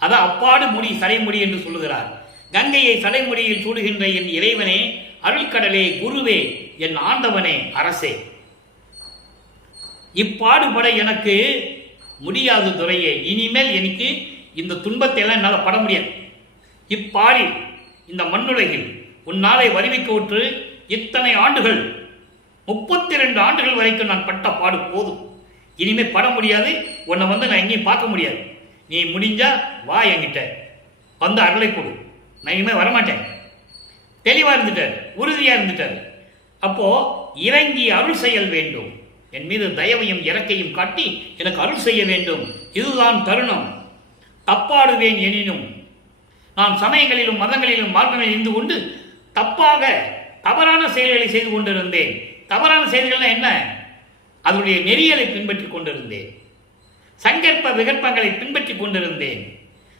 அதான் அப்பாடு முடி சடைமுடி என்று சொல்லுகிறார். கங்கையை சடைமுடியில் சூடுகின்ற என் இறைவனே, அருள்கடலே, குருவே, என் ஆண்டவனே, அரசே, இப்பாடுபட எனக்கு முடியாது துறையே. இனிமேல் எனக்கு இந்த துன்பத்தை எல்லாம் என்னால் பட முடியாது. இப்பாடில், இந்த மண்ணுலகில் உன்னாலை வருவிக்க விட்டு இத்தனை ஆண்டுகள், 32 ஆண்டுகள் வரைக்கும் நான் பட்ட பாடு போதும். இனிமேல் பட முடியாது. உன்னை நான் எங்கேயும் பார்க்க முடியாது. நீ முடிஞ்சா வா என்கிட்ட வந்து அருளை கொடு, நான் இனிமேல் வரமாட்டேன். தெளிவாக இருந்துட்டார், உறுதியாக இருந்துட்டார். அப்போ இறங்கி அருள் செயல் வேண்டும், என் மீது தயவையும் இறக்கையும் காட்டி எனக்கு அருள் செய்ய வேண்டும். இதுதான் தருணம். தப்பாடுவேன் எனினும் நான் சமயங்களிலும் மதங்களிலும் மார்க்கங்களில் இருந்து கொண்டு தப்பாக தவறான செயல்களை செய்து கொண்டிருந்தேன். தவறான செயல்கள்னா என்ன? அதனுடைய நெறியலை பின்பற்றி கொண்டிருந்தேன். சங்கற்ப விகற்பங்களை பின்பற்றி கொண்டிருந்தேன்.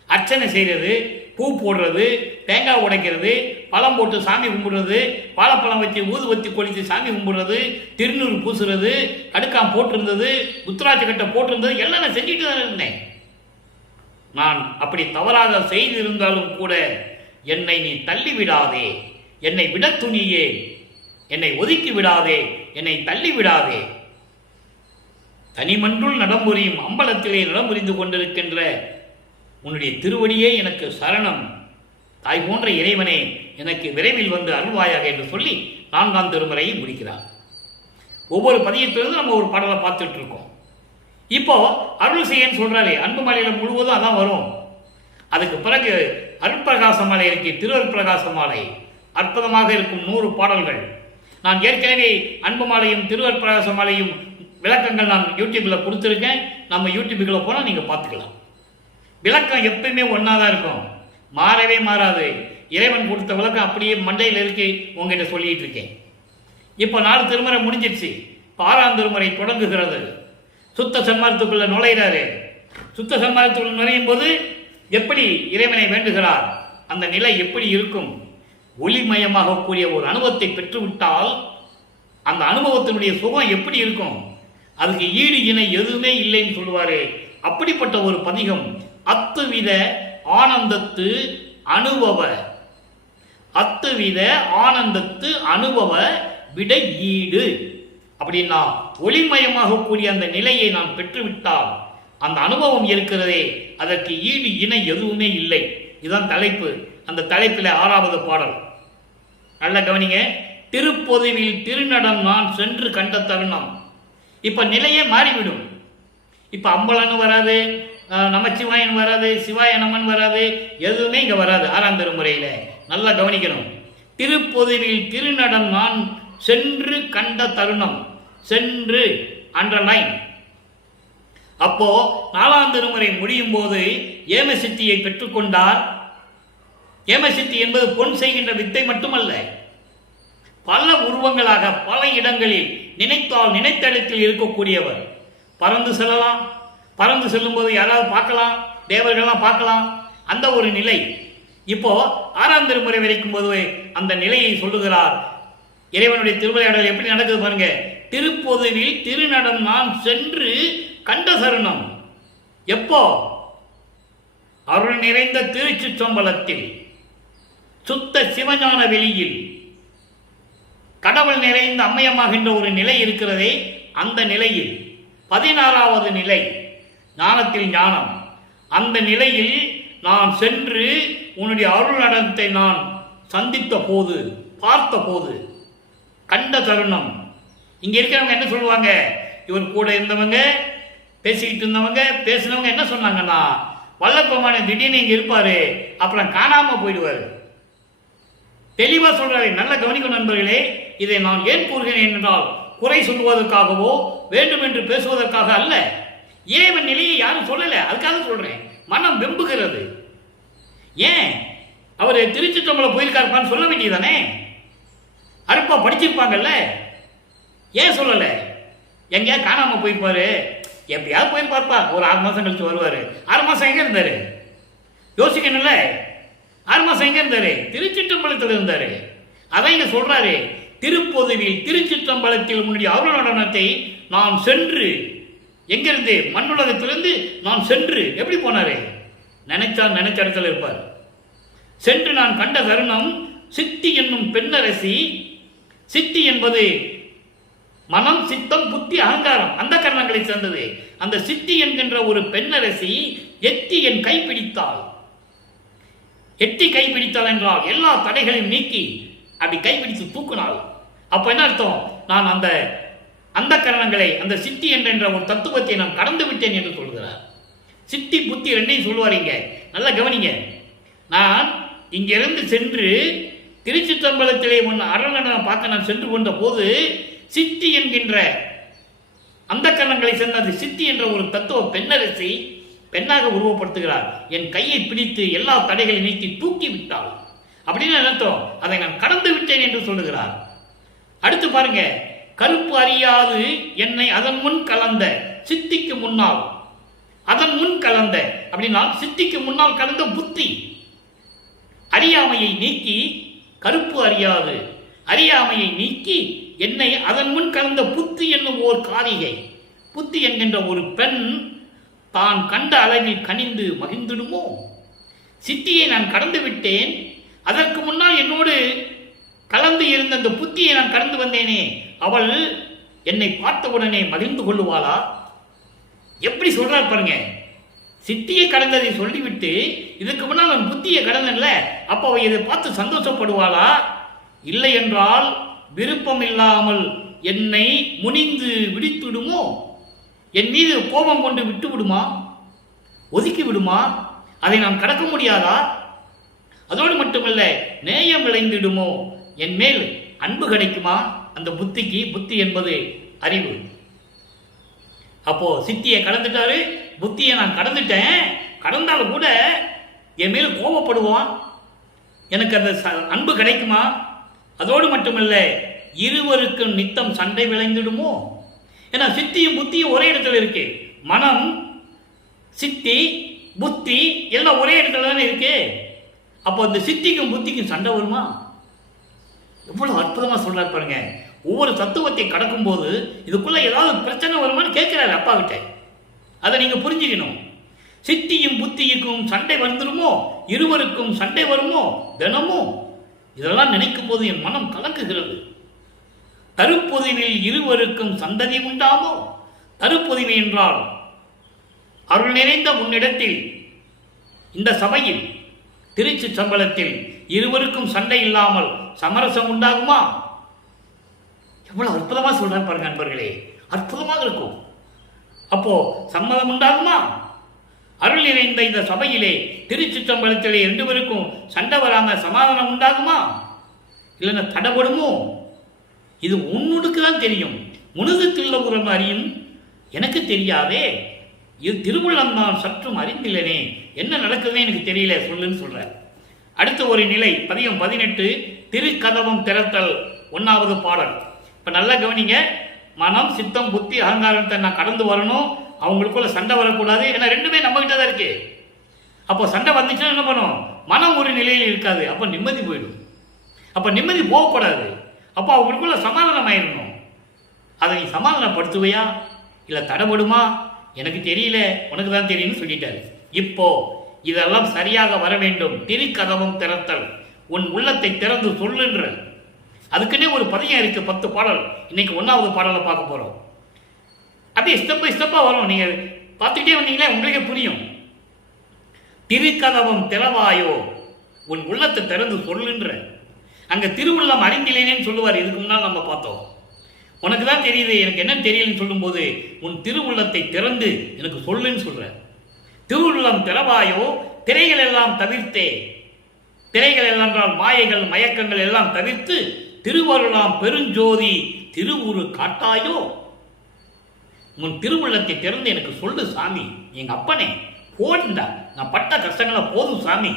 அர்ச்சனை செய்கிறது, பூ போடுறது, தேங்காய் உடைக்கிறது, பழம் போட்டு சாமி கும்பிடுறது, வாழைப்பழம் வச்சு ஊதுவத்தி கொளித்து சாமி கும்பிடுறது, திருநூறு பூசுறது, கடுக்காம் போட்டிருந்தது, உத்திராட்ச கட்டை போட்டிருந்தது, எல்லாம் நான் செஞ்சுட்டு தான் இருந்தேன். நான் அப்படி தவறாக செய்திருந்தாலும் கூட என்னை நீ தள்ளி விடாதே, என்னை விட துணியே, என்னை ஒதுக்கி விடாதே, என்னை தள்ளி விடாதே. தனிமன்றுள் நடம்புரியும் அம்பலத்திலே நடமுறிந்து கொண்டிருக்கின்ற உன்னுடைய திருவடியே எனக்கு சரணம். தாய் போன்ற இறைவனே, எனக்கு விரைவில் வந்து அருள்வாயாக என்று சொல்லி 4ஆம் திருமுறையை முடிக்கிறார். ஒவ்வொரு பதியத்திலிருந்து நம்ம ஒரு பாடலை பார்த்துட்டு இருக்கோம். இப்போ அருள் செய்யன்னு சொல்றாரு. அன்பு மாலையில முழுவதும் அதான் வரும். அதுக்கு பிறகு அருட்பிரகாச மாலை இருக்கு, திருவருட்பிரகாச மாலை. அற்புதமாக இருக்கும் 100 பாடல்கள். நான் ஏற்கனவே அன்பு மாலையும் திருவருட்பிரகாச மாலையும் விளக்கங்கள் நான் யூடியூப்பில் கொடுத்துருக்கேன். நம்ம யூடியூப்புக்குள்ள போனால் நீங்கள் பார்த்துக்கலாம். விளக்கம் எப்பயுமே ஒன்றா தான் இருக்கும், மாறவே மாறாது. இறைவன் கொடுத்த விளக்கம் அப்படியே மண்டையில் இருக்கு, உங்ககிட்ட சொல்லிட்டு இருக்கேன். இப்போ 4 திருமுறை முடிஞ்சிடுச்சு. 6ஆம் திருமுறை தொடங்குகிறது. சுத்த சன்மார்க்கத்துக்குள்ள நுழைகிறாரு. சுத்த சன்மார்க்கத்துக்குள்ள நுழையும் போது எப்படி இறைவனை வேண்டுகிறார், அந்த நிலை எப்படி இருக்கும்? ஒளிமயமாக கூடிய ஒரு அனுபவத்தை பெற்றுவிட்டால் அந்த அனுபவத்தினுடைய சுகம் எப்படி இருக்கும்? அதுக்கு ஈடு இணை எதுவுமே இல்லைன்னு சொல்லுவாரு. அப்படிப்பட்ட ஒரு பதிகம். அத்துவித ஆனந்தத்து அனுபவ, அத்துவித ஆனந்தத்து அனுபவ விட ஈடு. அப்படின்னா ஒளிமயமாக கூடிய அந்த நிலையை நான் பெற்றுவிட்டால் அந்த அனுபவம் இருக்கிறதே, அதற்கு ஈடு இணை எதுவுமே இல்லை. இதுதான் தலைப்பு. அந்த தலைப்பில் 6வது பாடல் நல்ல கவனிங்க. திருப்பொதுவில் திருநடம் நான் சென்று கண்ட தருணம். இப்ப நிலையே மாறிவிடும். இப்ப அம்பலன்னு வராது, நமச்சிவாயன் வராது, சிவாய நமன் வராது, எதுவுமே இங்க வராது. 6ஆம் திருமுறையில நல்லா கவனிக்கணும். திருப்பொதுவில் திருநடம் நான் சென்று கண்ட தருணம். சென்று அண்டர்லைன். அப்போ 4ஆம் திருமுறை முடியும் போது ஏமசித்தியை பெற்றுக்கொண்டார். ஏமசித்தி என்பது பொன் செய்கின்ற வித்தை மட்டுமல்ல, பல உருவங்களாக பல இடங்களில் நினைத்தால் நினைத்த இடத்தில் இருக்கக்கூடியவர். பறந்து செல்லலாம், பறந்து செல்லும் போது யாராவது பார்க்கலாம், தேவர்கள்லாம் பார்க்கலாம், அந்த ஒரு நிலை. இப்போ 6ஆம் திருமுறை வரைக்கும் போது அந்த நிலையை சொல்லுகிறார். இறைவனுடைய திருவிளையாடல் எப்படி நடக்குது பாருங்க. திருப்பொதுவில் திருநடம் நான் சென்று கண்ட தருணம். எப்போ? அருள் நிறைந்த திருச்சிற்றம்பலத்தில், சுத்த சிவஞான வெளியில் கடவுள் நிறைந்த அம்மையமாகின்ற ஒரு நிலை இருக்கிறதே, அந்த நிலையில் 16வது நிலை ஞானத்தில் ஞானம். அந்த நிலையில் நான் சென்று உன்னுடைய அருள் நடனத்தை நான் சந்தித்த போது, பார்த்த போது, கண்ட தருணம். இங்க இருக்கிறவங்க என்ன சொல்லுவாங்க? இவர் கூட இருந்தவங்க, பேசிக்கிட்டு இருந்தவங்க, பேசினவங்க என்ன சொன்னாங்கன்னா, வல்லப்பெருமான் திடீர்னு இங்க இருப்பாரு, அப்புறம் காணாம போயிடுவாரு. தெளிவா சொல்றாரு. நல்ல கவனிக்கும் நண்பர்களே. இதை நான் ஏன் கூறுகிறேன் என்றால் குறை சொல்வதற்காகவோ வேண்டும் என்று பேசுவதற்காக அல்ல. ஏவன் நிலையை யாரும் சொல்லல, அதுக்காக சொல்றேன். மனம் வெம்புகிறது. ஏன் அவர் திருச்சிற்றம்பலம் போயிருக்காருப்பான்னு சொல்ல வேண்டியதானே? அருப்பா படிச்சிருப்பாங்கல்ல, ஏன் சொல்லல? எங்கேயா காணாம போயிருப்பாரு, எப்படியாவது போயிருப்பாருப்பா, ஒரு 6 மாசம் கழிச்சு வருவாரு. 6 மாசம் எங்க இருந்தாரு யோசிக்கணும்ல. 6 மாசம் எங்க இருந்தாரு? திருச்சிற்றம்பலத்தில் இருந்தாரு. அதான் இங்க சொல்றாரு, திருப்பொதுவில் திருச்சிற்றம்பலத்தில் உன்னுடைய அருள் நடனத்தை நான் சென்று, எங்கிருந்து? மண்ணுலகத்திலிருந்து நான் சென்று. எப்படி போனாரு? நினைச்ச இடத்துல இருப்பார். சென்று நான் கண்ட தருணம் சித்தி என்னும் பெண்ணரசி. சித்தி என்பது மனம், சித்தம், புத்தி, அகங்காரம், அந்த கரணங்களை சேர்ந்தது. அந்த சித்தி என்கின்ற ஒரு பெண்ணரசி எட்டி என் கைப்பிடித்தாள். எட்டி கைப்பிடித்தாள் என்றால் எல்லா தடைகளையும் நீக்கி அப்படி கைப்பிடித்து தூக்குனாள். அப்ப என்ன அர்த்தம்? நான் அந்த கரணங்களை, அந்த சித்தி என்ற ஒரு தத்துவத்தை நான் கடந்து விட்டேன் என்று சொல்கிறார். சித்தி புத்தி ரெண்டையும் சொல்லுவாருங்க. நல்லா கவனிங்க. நான் இங்கிருந்து சென்று திருச்சிற்றம்பலத்திலே அரணனை பார்க்க நான் சென்று கொண்ட போது சித்தி என்கின்ற அந்த கரணங்களை சேர்ந்த அந்த சித்தி என்ற ஒரு தத்துவ பெண்ணரசி பெண்ணாக உருவப்படுத்துகிறார். என் கையை பிடித்து எல்லா தடைகளை நீக்கி தூக்கி விட்டாள். அப்படின்னு அர்த்தம், அதை நான் கடந்து விட்டேன் என்று சொல்லுகிறார். அடுத்து பாருங்க, கருப்பு அறியாது என்னை அதன் முன் கலந்த சித்திக்கு முன்னால், அதன் முன் கலந்த அப்படின்னா சித்திக்கு முன்னால் கலந்த புத்தி, அறியாமையை நீக்கி, கருப்பு அறியாது அறியாமையை நீக்கி என்னை அதன் முன் கலந்த புத்தி என்னும் ஓர் காரிகை. புத்தி என்கின்ற ஒரு பெண் தான் கண்ட அளவில் கனிந்து மகிழ்ந்திடுமோ? சித்தியை நான் கடந்து விட்டேன், அதற்கு முன்னால் என்னோடு கலந்து இருந்த அந்த புத்தியை நான் கடந்து வந்தேனே, அவள் என்னை பார்த்தவுடனே மகிழ்ந்து கொள்ளுவாளா? எப்படி சொல்றார் பாருங்க. சித்தியை கடந்ததை சொல்லிவிட்டு இதுக்கு முன்னால் நான் புத்தியை கடந்தல, அப்ப அவ இதை பார்த்து சந்தோஷப்படுவாளா? இல்லை என்றால் விருப்பம் இல்லாமல் என்னை முனிந்து விடுத்துடுமோ? என் மீது கோபம் கொண்டு விட்டு விடுமா? ஒதுக்கி விடுமா? அதை நான் கடக்க முடியாதா? அதோடு மட்டுமல்ல, நேயம் விளைந்திடுமோ? என் மேல் அன்பு கிடைக்குமா அந்த புத்திக்கு? புத்தி என்பது அறிவு. அப்போ சித்தியை கடந்துட்டாரு, புத்தியை நான் கடந்துட்டேன். கடந்தாலும் கூட என் மேல கோபப்படுவான், எனக்கு அந்த அன்பு கிடைக்குமா? அதோடு மட்டுமல்ல, இருவருக்கும் நித்தம் சண்டை விளைந்திடுமோ? ஏன்னா சித்தியும் புத்தியும் ஒரே இடத்துல இருக்கு. மனம், சித்தி, புத்தி எல்லாம் ஒரே இடத்துல தானே இருக்கு. அப்போ அந்த சித்திக்கும் புத்திக்கும் சண்டை வருமா? எவ்வளவு அற்புதமா சொல்றாரு பாருங்க. ஒவ்வொரு தத்துவத்தை கடக்கும் போது இதுக்குள்ள ஏதாவது பிரச்சனை வருமானு கேட்கிறாரு அப்பா கிட்ட. அதை நீங்க புரிஞ்சுக்கணும். சித்தியும் புத்திக்கும் சண்டை வந்துடுமோ? இருவருக்கும் சண்டை வருமோ? தினமும் இதெல்லாம் நினைக்கும் போது என் மனம் கலங்குகிறது. தருப்பொதுவில் இருவருக்கும் சந்ததி உண்டாமோ? தருப்பொதுவி என்றால் அருள் நிறைந்த உன்னிடத்தில், இந்த சபையில் திருச்சிற்றம்பலத்தில் இருவருக்கும் சண்டை இல்லாமல் சமரசம் உண்டாகுமா? எவ்வளவு அற்புதமா சொல்றாரு பாருங்க நண்பர்களே, அற்புதமாக இருக்கும். அப்போ சம்மதம் உண்டாகுமா? அருள் நிறைந்த இந்த சபையிலே திருச்சிற்றம்பலத்திலே 2 பேருக்கும் சண்டை வராம சமாதானம் உண்டாகுமா? இல்லைன்னா தடபடுமோ? இது உன்னுக்கு தான் தெரியும், முழுது தில்லபுரம் அறியும் எனக்கு தெரியாதே. இது திருவுள்ளம் நான் சற்றும் அறிந்தில்லனே, என்ன நடக்குதுன்னு எனக்கு தெரியல, சொல்லுன்னு சொல்ற. அடுத்த ஒரு நிலை, பதியம் 18, திருக்கதவம் திறத்தல், 1வது பாடல். இப்ப நல்லா கவனிங்க. மனம், சித்தம், புத்தி, அகங்காரத்தை நான் கடந்து வரணும், அவங்களுக்குள்ள சண்டை வரக்கூடாது. ஏன்னா ரெண்டுமே நம்ம கிட்ட தான் இருக்கு. அப்போ சண்டை வந்துச்சுன்னா என்ன பண்ணும்? மனம் ஒரு நிலையில் இருக்காது, அப்போ நிம்மதி போயிடும். அப்போ நிம்மதி போகக்கூடாது. அப்போ அவங்களுக்குள்ள சமாதானம் ஆயிடணும். அதை நீ சமாதானப்படுத்துவையா இல்லை தடைபடுமா? எனக்கு தெரியல, உனக்கு தான் தெரியும்னு சொல்லிட்டாரு. இப்போ இதெல்லாம் சரியாக வர வேண்டும். திருக்கதவம் திறத்தல், உன் உள்ளத்தை திறந்து சொல்லுன்ற அதுக்குன்னே ஒரு பதியம் இருக்கு, 10 பாடல். இன்னைக்கு 1வது பாடலை பார்க்க போறோம். அப்படியே ஸ்டெப் பை ஸ்டெப்பா வரும். நீங்க பார்த்துக்கிட்டே வந்தீங்களே உங்களுக்கே புரியும். திருக்கதவம் திறவாயோ, உன் உள்ளத்தை திறந்து சொல்லுன்ற. அங்க திருவுள்ளம் அறிந்திலேனேன்னு சொல்லுவார். இதுக்கு முன்னால் நம்ம பார்த்தோம். உனக்கு தான் தெரியுது, எனக்கு என்ன தெரியலன்னு சொல்லும் போது உன் திருவுள்ளத்தை திறந்து எனக்கு சொல்லுன்னு சொல்ற. திருவுள்ளம் திறவாயோ திரைகள் எல்லாம் தவிர்த்தே. திரைகள் என்றால் மாயைகள் மயக்கங்கள் எல்லாம் தவிர்த்து திருவருளாம் பெருஞ்சோதி திருவுரு காட்டாயோ. உன் திருவுள்ளத்தை திறந்து எனக்கு சொல்லு சாமி. எங்க அப்பனே போடுண்டா, நான் பட்ட கஷ்டங்களை போதும் சாமி,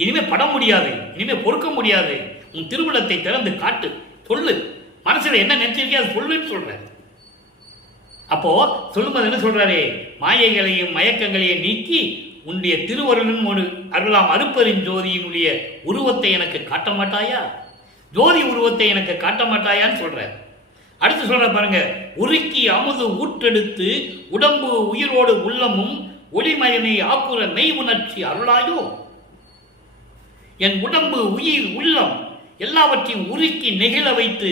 இனிமே பட முடியாது, இனிமே பொறுக்க முடியாது. உன் திருவுள்ளத்தை திறந்து காட்டு, சொல்லு, மனசுல என்ன நினைச்சிருக்கே அது சொல்லுன்னு சொல்ற. அப்போ சொல்லும்போது என்ன சொல்றாரு? மாயைகளையும் மயக்கங்களையும் நீக்கி உன்னுடைய திருவருளும் ஒரு அருளாம் அருப்பெருஞ்சோதியினுடைய உருவத்தை எனக்கு காட்ட மாட்டாயா? ஜோதி உருவத்தை எனக்கு காட்ட மாட்டாயான்னு சொல்ற. அடுத்து சொல்ற பாருங்க, உருக்கி அமுது ஊற்றெடுத்து உடம்பு உயிரோடு உள்ளமும் ஒளிமயனை ஆக்குற மெய் உணர்ச்சி அருளாயோ. என் உடம்பு உயிர் உள்ளம் எல்லாவற்றையும் உருக்கி நெகிழ வைத்து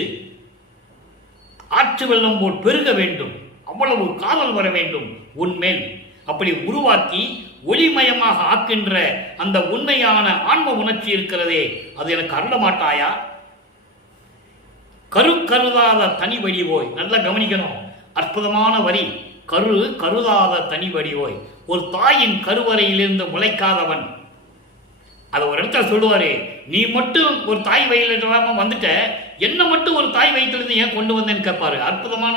ஆற்று வெள்ளம் போல் பெருக வேண்டும், அவ்வளவு காதல் வர வேண்டும் உன்மேல். அப்படி உருவாக்கி ஒளிமயமாக ஆக்கின்ற அந்த உண்மையான ஆன்ம உணர்ச்சி இருக்கிறதே, அது எனக்கு அருள மாட்டாயா? கருதாத தனி வடிவோய். நல்லா கவனிக்கணும், அற்புதமான வரி. கருதாத தனி வடிவோய். ஒரு தாயின் கருவறையிலிருந்து முளைக்காதவன். அதை ஒரு இடத்துல சொல்லுவாரு, நீ மட்டும் ஒரு தாய் வயிற்றில் வந்துட்ட, என்ன மட்டும் ஒரு தாய் வயிற்றிலிருந்து ஏன் கொண்டு வந்தேன்னு கேட்பாரு. அற்புதமான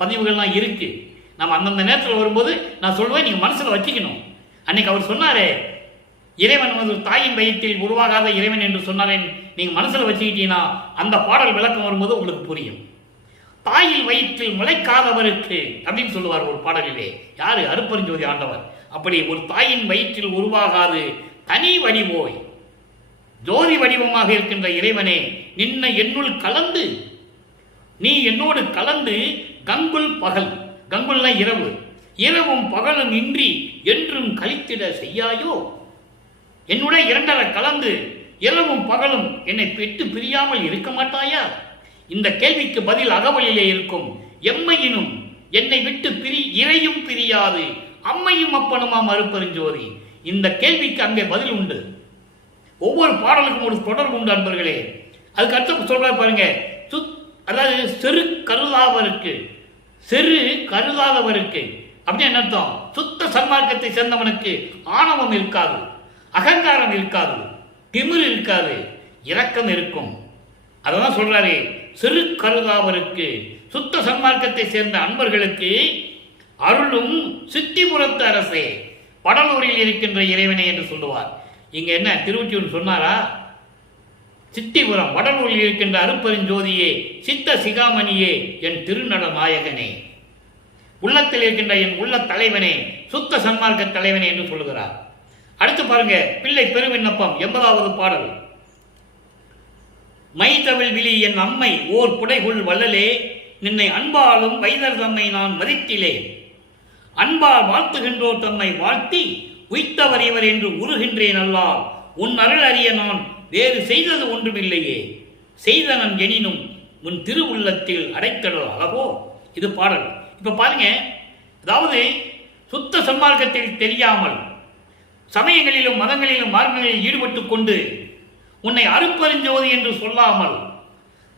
பதிவுகள்லாம் இருக்கு. நம்ம அந்தந்த நேரத்தில் வரும்போது நான் சொல்லுவேன், நீங்க மனசுல வச்சுக்கணும். அன்னைக்கு அவர் சொன்னாரே, இறைவன் வந்து தாயின் வயிற்றில் உருவாகாத இறைவன் என்று சொன்னாரே, நீங்க மனசுல வச்சுக்கிட்டீங்கன்னா அந்த பாடல் விளக்கம் வரும்போது உங்களுக்கு புரியும். தாயில் வயிற்றில் முளைக்காதவருக்கு அப்படின்னு சொல்லுவார் ஒரு பாடலிலே. யாரு? அருப்பெருஞ்சோதி ஆண்டவர். அப்படி ஒரு தாயின் வயிற்றில் உருவாகாது தனி வடிவோய், ஜோதி வடிவமாக இருக்கின்ற இறைவனே, நின்ன என்னுள் கலந்து, நீ என்னோடு கலந்து கங்குல் பகல், கங்குல்னா இரவு, இரவும் பகலும் இன்றி என்றும் கழித்திட செய்யாயோ. என்னுடைய இரண்டரை கலந்து இரவும் பகலும் என்னை பெற்று பிரியாமல் இருக்க மாட்டாயா? இந்த கேள்விக்கு பதில் அகவலிலே இருக்கும். எம்மையினும் என்னை விட்டு இறையும் பிரியாது அம்மையும் அப்பனுமாம் அருப்பெருஞ்சோதி. இந்த கேள்விக்கு அங்கே பதில் உண்டு. ஒவ்வொரு பாடலுக்கும் ஒரு தொடர்பு உண்டு அன்பர்களே. அதுக்கு அடுத்து சொல்ற பாருங்க, அதாவது செரு கருதாதவருக்கு, செரு கருதாதவருக்கு அப்படின்னு என்ன அர்த்தம்? சுத்த சன்மார்க்கத்தை சேர்ந்தவனுக்கு ஆணவம் இருக்காது, அகங்காரம் இருக்காது, திமிர் இருக்காது, இரக்கம் இருக்கும். அதான் சொல்றாரு, சிறு கருதாவருக்கு, சுத்த சன்மார்க்கத்தை சேர்ந்த அன்பர்களுக்கு அருளும் சித்திபுரத்து அரசே, வடலூரில் இருக்கின்ற இறைவனை என்று சொல்லுவார். இங்க என்ன திருவொற்றியூர் சொன்னாரா? சித்திபுரம் வடலூரில் இருக்கின்ற அருப்பெருஞ்சோதியே, சித்த சிகாமணியே, என் திருநட நாயகனே, உள்ளத்தில் இருக்கின்ற என் உள்ள தலைவனே, சுத்த சன்மார்க்க தலைவனே என்று சொல்லுகிறார். அடுத்து பாருங்க, பிள்ளை பெருவிண்ணப்பம் 80வது பாடல். மைதவில் விழி என் அம்மை ஓர் புடைகுள் வள்ளலே, நின்னை அன்பாலும் வைதர் தம்மை நான் மதித்திலே, அன்பால் வாழ்த்துகின்றோர் தம்மை வாழ்த்தி உய்த்தவர் இவர் என்று உருகின்றேன் அல்லால், உன் அருள் அறிய நான் வேறு செய்தது ஒன்றுமில்லையே, செய்தனன் எனினும் உன் திருவுள்ளத்தில் அடைத்தடல் அழகோ. இது பாடல். இப்ப பாருங்க, அதாவது சுத்த சன்மார்க்கத்தில் தெரியாமல் சமயங்களிலும் மதங்களிலும் மார்க்கங்களில் ஈடுபட்டுக் கொண்டு உன்னை அருப்பெருஞ்சோதி என்று சொல்லாமல்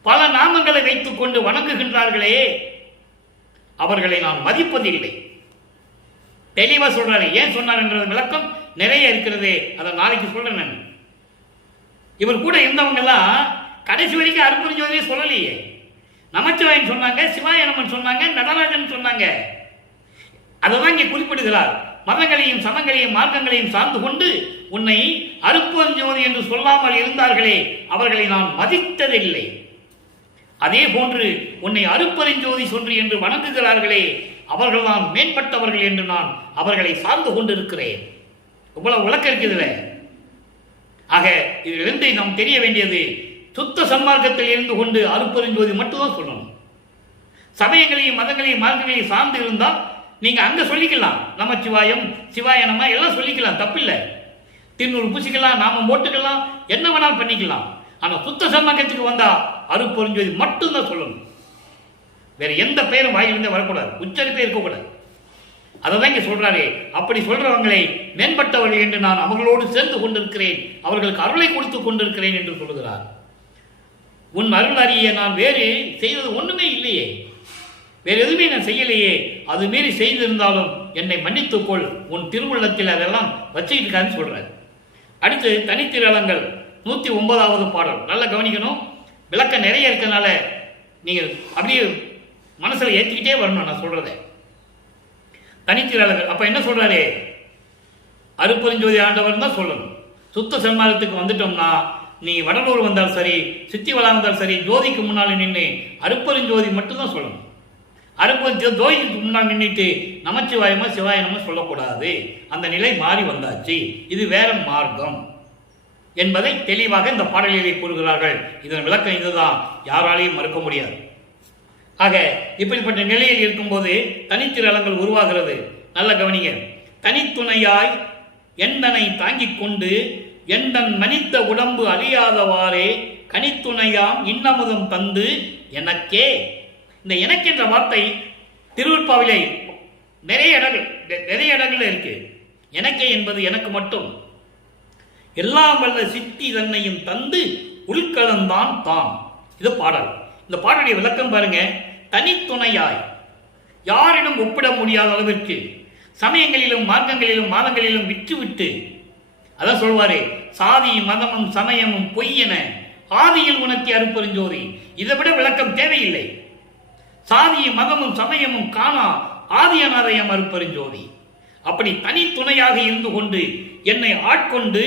பல நாமங்களை வைத்துக் கொண்டு வணங்குகின்றார்களே, அவர்களை நான் மதிப்பதில்லை. தெளிவா சொல்றாரு. ஏன் சொன்னார் என்ற விளக்கம் நிறைய இருக்கிறது, அதை நாளைக்கு சொல்றேன் நான். இவர் கூட இருந்தவங்க எல்லாம் கடைசி வரைக்கும் அருப்பெருஞ்சோதியை சொல்லலையே. நமச்சிவாயன் சொன்னாங்க, சிவாயனமன் சொன்னாங்க, நடராஜன் சொன்னாங்க. அதைதான் இங்கே குறிப்பிடுகிறார். மதங்களையும் சமங்களையும் மார்க்கங்களையும் சார்ந்து கொண்டு உன்னை அருப்பெருஞ்சோதி என்று சொல்லாமல் இருந்தார்களே, அவர்களை நான் மதித்ததில்லை. அதே போன்று உன்னை அருப்பெருஞ்சோதி சொன்று என்று வணங்குகிறார்களே, அவர்கள் தான் மேம்பட்டவர்கள் என்று நான் அவர்களை சார்ந்து கொண்டிருக்கிறேன். இவ்வளவு விளக்கம் இருக்குதுல. ஆக இதிலிருந்து நாம் தெரிய வேண்டியது, சுத்த சன்மார்க்கத்தில் இருந்து கொண்டு அருப்பெருஞ்சோதி மட்டும்தான் சொல்லணும். சமயங்களையும் மதங்களையும் மார்க்கங்களையும் சார்ந்து இருந்தால் நீங்க அங்க சொல்லிக்கலாம், நமச்சிவாயம் சிவாயனமா எல்லாம் சொல்லிக்கலாம், தப்பில்லை. திருநூறு பூசிக்கலாம், நாமம் போட்டுக்கலாம், என்ன வேணாலும் பண்ணிக்கலாம். ஆனா சுத்த சன்மார்க்கத்துக்கு வந்தா அருப்பெருஞ்சோதி மட்டும்தான் சொல்லணும். வேற எந்த பெயரும் வாயிலிருந்தே வரக்கூடாது, உச்சரிப்பே இருக்கக்கூடாது. அதை தான் இங்க சொல்றாரு. அப்படி சொல்றவங்களை மேம்பட்டவர்கள் என்று நான் அவர்களோடு சேர்ந்து கொண்டிருக்கிறேன், அவர்களுக்கு அருளை கொடுத்துக் கொண்டிருக்கிறேன் என்று சொல்லுகிறார். உன் அருள் அறிய நான் வேறு செய்வது ஒண்ணுமே இல்லையே. வேறு எதுவுமே நான் செய்யலையே, அது மீறி செய்திருந்தாலும் என்னை மன்னித்துக்கொள், உன் திருவுள்ளத்தில் அதெல்லாம் வச்சுக்கிட்டு இருக்கான்னு சொல்றாரு. அடுத்து தனித்திரளங்கள் 109வது பாடல். நல்லா கவனிக்கணும், விளக்கம் நிறைய இருக்கிறதுனால நீங்க அப்படியே மனசுல ஏற்றிக்கிட்டே வரணும் நான் சொல்றத. தனித்திரளங்கள் அப்ப என்ன சொல்றாரு? அருப்பெருஞ்சோதி ஆண்டவர் தான் சொல்லணும். சுத்த சன்மார்க்கத்துக்கு வந்துட்டோம்னா நீ வடலூர் வந்தால் சரி, சித்தி வளா வந்தால் சரி, ஜோதிக்கு முன்னால் நின்று அருப்பெருஞ்சோதி மட்டும்தான் சொல்லணும். ஜோதிக்கு முன்னால் நின்றுட்டு நமச்சிவாயமா சிவாயனமா சொல்லக்கூடாது. அந்த நிலை மாறி வந்தாச்சு, இது வேற மார்க்கம் என்பதை தெளிவாக இந்த பாடலிலே கூறுகிறார்கள். இதன் விளக்கம் இதுதான், யாராலையும் மறுக்க முடியாது. ஆக இப்படிப்பட்ட நிலையில் இருக்கும்போது தனித்திரளங்கள் உருவாகிறது. நல்ல கவனிங்க. தனித்துணையாய் எந்தனை தாங்கிக் கொண்டு எந்தன் மனித்த உடம்பு அழியாதவாறே கனித்துணையாம் இன்னமுதம் தந்து எனக்கே. இந்த எனக்கு என்ற வார்த்தை திருவருட்பாவிலே நிறைய இடங்கள்ல இருக்கு. எனக்கே என்பது எனக்கு மட்டும், எல்லாம் வல்ல சித்தி தன்னையும் தந்து உள்கலந்தான் தான். இது பாடல். இந்த பாடலுடைய விளக்கம் பாருங்க. தனித்துணையாய், யாரிடம் ஒப்பிட முடியாத அளவிற்கு சமயங்களிலும் மார்க்கங்களிலும் மாதங்களிலும் விட்டுவிட்டு, அதான் சொல்வாரு, சாதி மதமும் சமயமும் பொய்யென ஆதியில் உனக்கு அருப்பெருஞ்சோதி. இதை விட விளக்கம் தேவையில்லை. சாதி மதமும் சமயமும் காணா ஆதியனாதயம் அருப்பெருஞ்சோதி. அப்படி தனித்துணையாக இருந்து கொண்டு என்னை ஆட்கொண்டு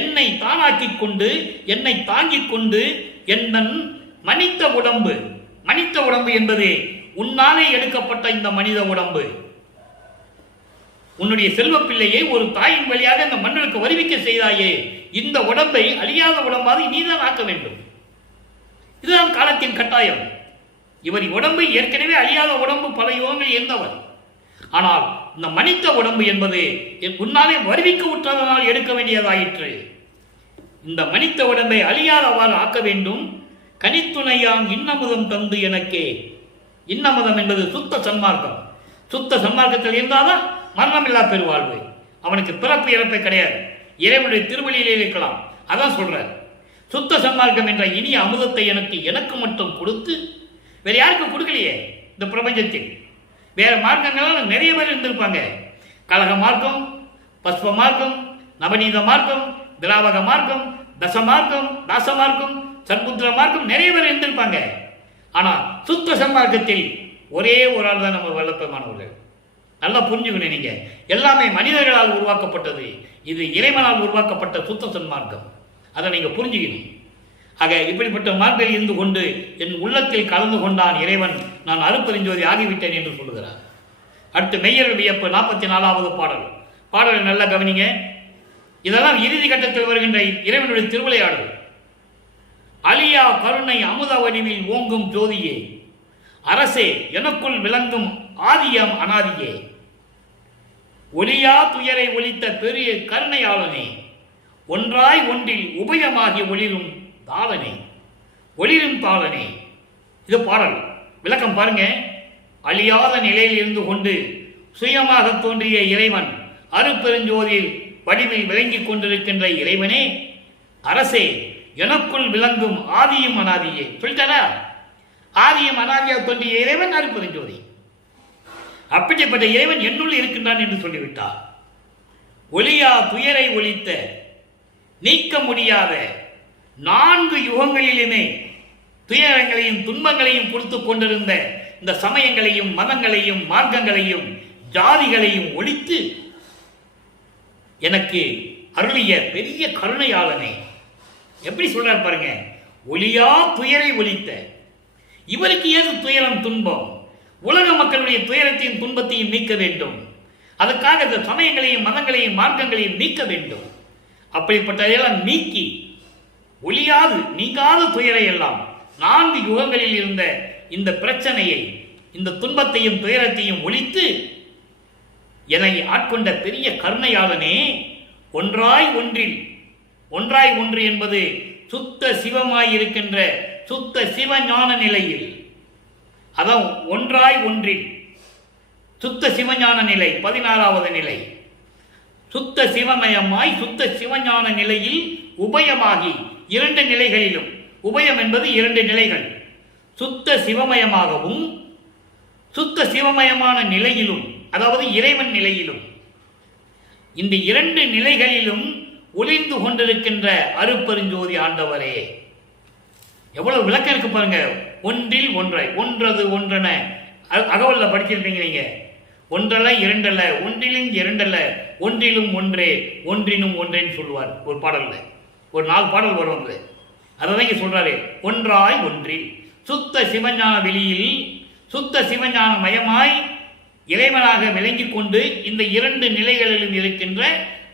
என்னை தானாக்கிக் கொண்டு என்னை தாங்கிக் கொண்டு என்னன் மனித உடம்பு, மனித உடம்பு என்பது உன்னாலே எடுக்கப்பட்ட இந்த மனித உடம்பு, உன்னுடைய செல்வ பிள்ளையை ஒரு தாயின் வழியாக இந்த மண்ணுக்கு வருவிக்க செய்தாயே, இந்த உடம்பை அழியாத உடம்பாக நீதான் ஆக்க வேண்டும். இதுதான் காலத்தின் கட்டாயம். இவர் உடம்பை ஏற்கனவே அழியாத உடம்பு பல யுகங்கள் இருந்தவர். ஆனால் இந்த மனித உடம்பு என்பது உன்னாலே வருவிக்க உற்றதனால் எடுக்க வேண்டியதாயிற்று. இந்த மனித உடம்பை அழியாதவாறு ஆக்க வேண்டும். கனித்துணையாம் இன்னமுதம் தந்து எனக்கே. இன்னமுதம் என்பது சுத்த சன்மார்க்கம். சுத்த சன்மார்க்கத்தில் இருந்தால்தான் மரணமில்லா பெருவாழ்வு. அவனுக்கு பிறப்பு இறப்பே கிடையாது. இறைவனுடைய திருவழியிலே இருக்கலாம். அதான் சொல்றார், சுத்த சன்மார்க்கம் என்ற இனிய அமுதத்தை எனக்கு மட்டும் கொடுத்து வேற யாருக்கும் கொடுக்கலையே. இந்த பிரபஞ்சத்தில் வேற மார்க்கங்களால் நிறைய பேர் இருந்திருப்பாங்க. கலக மார்க்கம், பஸ்ப மார்க்கம், நவநீத மார்க்கம், திராவக மார்க்கம், தச மார்க்கம், தாச மார்க்கம், சர்புத்திர மார்க்கம், நிறைய பேர் இருந்திருப்பாங்க. ஆனா சுத்த சன்மார்க்கத்தில் ஒரே ஒரு ஆள் தான் நம்ம வல்லப்பமானவர்கள். நல்லா புரிஞ்சுக்கணும் நீங்க. எல்லாமே மனிதர்களால் உருவாக்கப்பட்டது. இது இறைவனால் உருவாக்கப்பட்ட சுத்த சன்மார்க்கம். அதை நீங்க புரிஞ்சுக்கணும். ஆக இப்படிப்பட்ட மார்க்கில் இருந்து கொண்டு என் உள்ளத்தில் கலந்து கொண்டான் இறைவன், நான் அருப்பெருஞ்சோதி ஆகிவிட்டேன் என்று சொல்லுகிறார். அடுத்து மெய்யர் வியப்பு 44வது பாடல். பாடலை நல்லா கவனிங்க. இதெல்லாம் இறுதி கட்டத்தில் வருகின்ற இறைவனுடைய திருவிளையாடல். அழியா கருணை அமுத வடிவில் ஓங்கும் ஜோதியே, அரசே எனக்குள் விளங்கும் ஆதியம் அனாதியே, ஒளியா துயரை ஒளித்த பெரிய கருணையாளனே, ஒன்றாய் ஒன்றில் உபயமாகி ஒளிரும் தாளனே, ஒளிரும் தாளனே. இது பாடல். விளக்கம் பாருங்க. அழியாத நிலையில் இருந்து கொண்டு சுயமாக தோன்றிய இறைவன், அருப்பெருஞ்சோதியில் வடிவில் விளங்கிக் கொண்டிருக்கின்ற இறைவனே, அரசே எனக்குள் விளங்கும் ஆதியும் அனாதியே. சொல்லிட்டாரா? ஆதியும் அனாதியா தோன்றிய இறைவன் அருப்பெருஞ்சோதி. அப்படிப்பட்ட இறைவன் என்னுள் இருக்கின்றான் என்று சொல்லிவிட்டார். ஒளியா துயரை ஒளித்த, நீக்க முடியாத 4 யுகங்களிலுமே துயரங்களையும் துன்பங்களையும் கொடுத்து கொண்டிருந்த இந்த சமயங்களையும் மதங்களையும் மார்க்கங்களையும் ஜாதிகளையும் ஒழித்து எனக்கு அருளிய பெரிய கருணையாளனே. எப்படி சொல்றார் பாருங்க. ஒளியா துயரை ஒழித்த. இவருக்கு ஏது துயரம் துன்பம்? உலக மக்களுடைய துயரத்தையும் துன்பத்தையும் நீக்க வேண்டும். அதுக்காக இந்த சமயங்களையும் மதங்களையும் மார்க்கங்களையும் நீக்க வேண்டும். அப்படிப்பட்டதையெல்லாம் நீக்கி ஒளியாது நீங்காத துயரை எல்லாம் 4 யுகங்களில் இருந்த இந்த பிரச்சனையை, இந்த துன்பத்தையும் துயரத்தையும் ஒழித்து என்னை ஆட்கொண்ட பெரிய கருணையாளனே, ஒன்றாய் ஒன்றில், ஒன்றாய் ஒன்று என்பது சுத்த சிவமாயிருக்கின்ற சுத்த சிவஞான நிலையில், அதான் ஒன்றாய் ஒன்றில் சுத்த சிவஞான நிலை 16வது நிலை. சுத்த சிவமயமாய் சுத்த சிவஞான நிலையில் உபயமாகி 2 நிலைகளிலும், உபயம் என்பது 2 நிலைகள், சுத்த சிவமயமாகவும் சுத்த சிவமயமான நிலையிலும், அதாவது இறைவன் நிலையிலும், இந்த இரண்டு நிலைகளிலும் ஒளிந்து கொண்டிருக்கின்ற அருட்பெருஞ்சோதி ஆண்டவரே. எவ்வளவு விளக்கம் இருக்கு பாருங்க. ஒன்றில் ஒன்றை, ஒன்றது ஒன்றென அகவல்ல படிச்சிருப்பீங்க நீங்க. ஒன்றல்ல இரண்டல்ல, ஒன்றிலும் இரண்டல்ல, ஒன்றிலும் ஒன்றே, ஒன்றினும் ஒன்றேன்னு சொல்லுவார் ஒரு பாடல்ல. ஒரு 4 பாடல் வரும். அதான் இங்க சொல்றாரு. ஒன்றாய் ஒன்றில் சுத்த சிவஞான வெளியில் சுத்த சிவஞான மயமாய் இறைவனாக விளங்கி கொண்டு இந்த இரண்டு நிலைகளிலும் இருக்கின்ற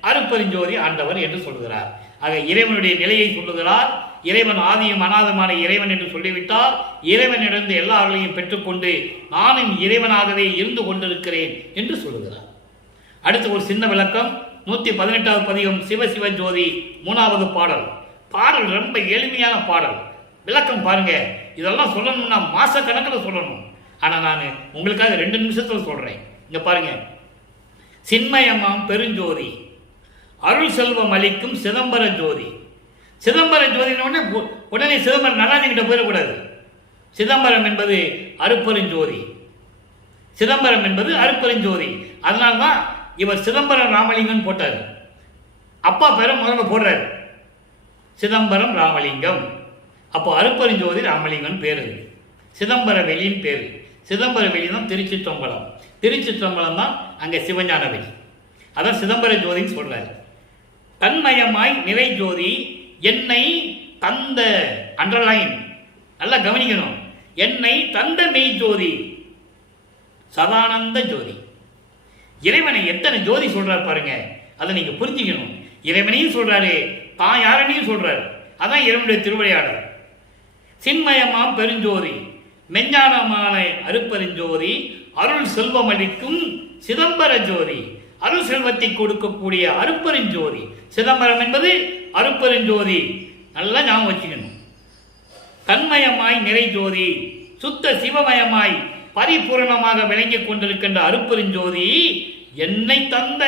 அருட்பெருஞ்சோதி ஆண்டவர் என்று சொல்கிறார். ஆக இறைவனுடைய நிலையை சொல்லுகிறார். இறைவன் ஆதியும் அனாதமான இறைவன் என்று சொல்லிவிட்டால் இறைவனிடந்து எல்லா அருளையும் பெற்றுக்கொண்டு நானும் இறைவனாகவே இருந்து கொண்டிருக்கிறேன் என்று சொல்லுகிறார். அடுத்து ஒரு சின்ன விளக்கம். 118வது பதிகம் சிவசிவ ஜோதி 3வது பாடல். பாடல் ரொம்ப எளிமையான பாடல். விளக்கம் பாருங்க. இதெல்லாம் சொல்லணும்னா மாச கணக்கில் சொல்லணும். ஆனா நான் உங்களுக்காக 2 நிமிஷத்துல சொல்றேன். இங்க பாருங்க. சின்மயமாம் பெருஞ்சோதி அருள் செல்வம் அளிக்கும் சிதம்பர ஜோதி. சிதம்பர ஜோதினோடனே உடனே சிதம்பரம் நடராஜன் கிட்ட போயிடக்கூடாது. சிதம்பரம் என்பது அருட்பெருஞ்சோதி. சிதம்பரம் என்பது அருட்பெருஞ்சோதி. அதனால்தான் இவர் சிதம்பரம் ராமலிங்கம் போட்டார். அப்பா பேரை முதல்ல போடுறாரு, சிதம்பரம் ராமலிங்கம். அப்போ அருட்பெருஞ்சோதி ராமலிங்கம் பேரு, சிதம்பர வெளியின் பேரு. சிதம்பர வெளி தான் திருச்சிற்றம்பலம். திருச்சிற்றம்பலம் தான் அங்கே சிவஞான வெளி. அதான் சிதம்பர ஜோதின்னு சொல்றாரு. தன்மயமாய் நிறை ஜோதி என்னை தந்த, அண்டர்லைன் நல்லா கவனிக்கணும், என்னை தந்த மெய் ஜோதி சதானந்த ஜோதி. இறைவனை எத்தனை ஜோதி சொல்றாரு பாருங்க. அதை நீங்க புரிஞ்சுக்கணும். இறைவனையும் சொல்றாரு, தான் யாரனையும் சொல்றாரு. அதான் இறைவனுடைய திருவிளையாடல். சின்மயமாம் பெருஞ்சோதி மெஞ்ஞானமான அருட்பெருஞ்சோதி அருள் செல்வம் அளிக்கும் சிதம்பர ஜோதி. அருள் செல்வத்தை கொடுக்கக்கூடிய அருட்பெருஞ்சோதி. சிதம்பரம் என்பது அருட்பெருஞ்சோதி. நல்லா ஞாபகம் வச்சுக்கணும். தன்மயமாய் நிறை ஜோதி சுத்த சிவமயமாய் பரிபூரணமாக விளங்கிக் கொண்டிருக்கின்ற அருட்பெருஞ்சோதி என்னை தந்த,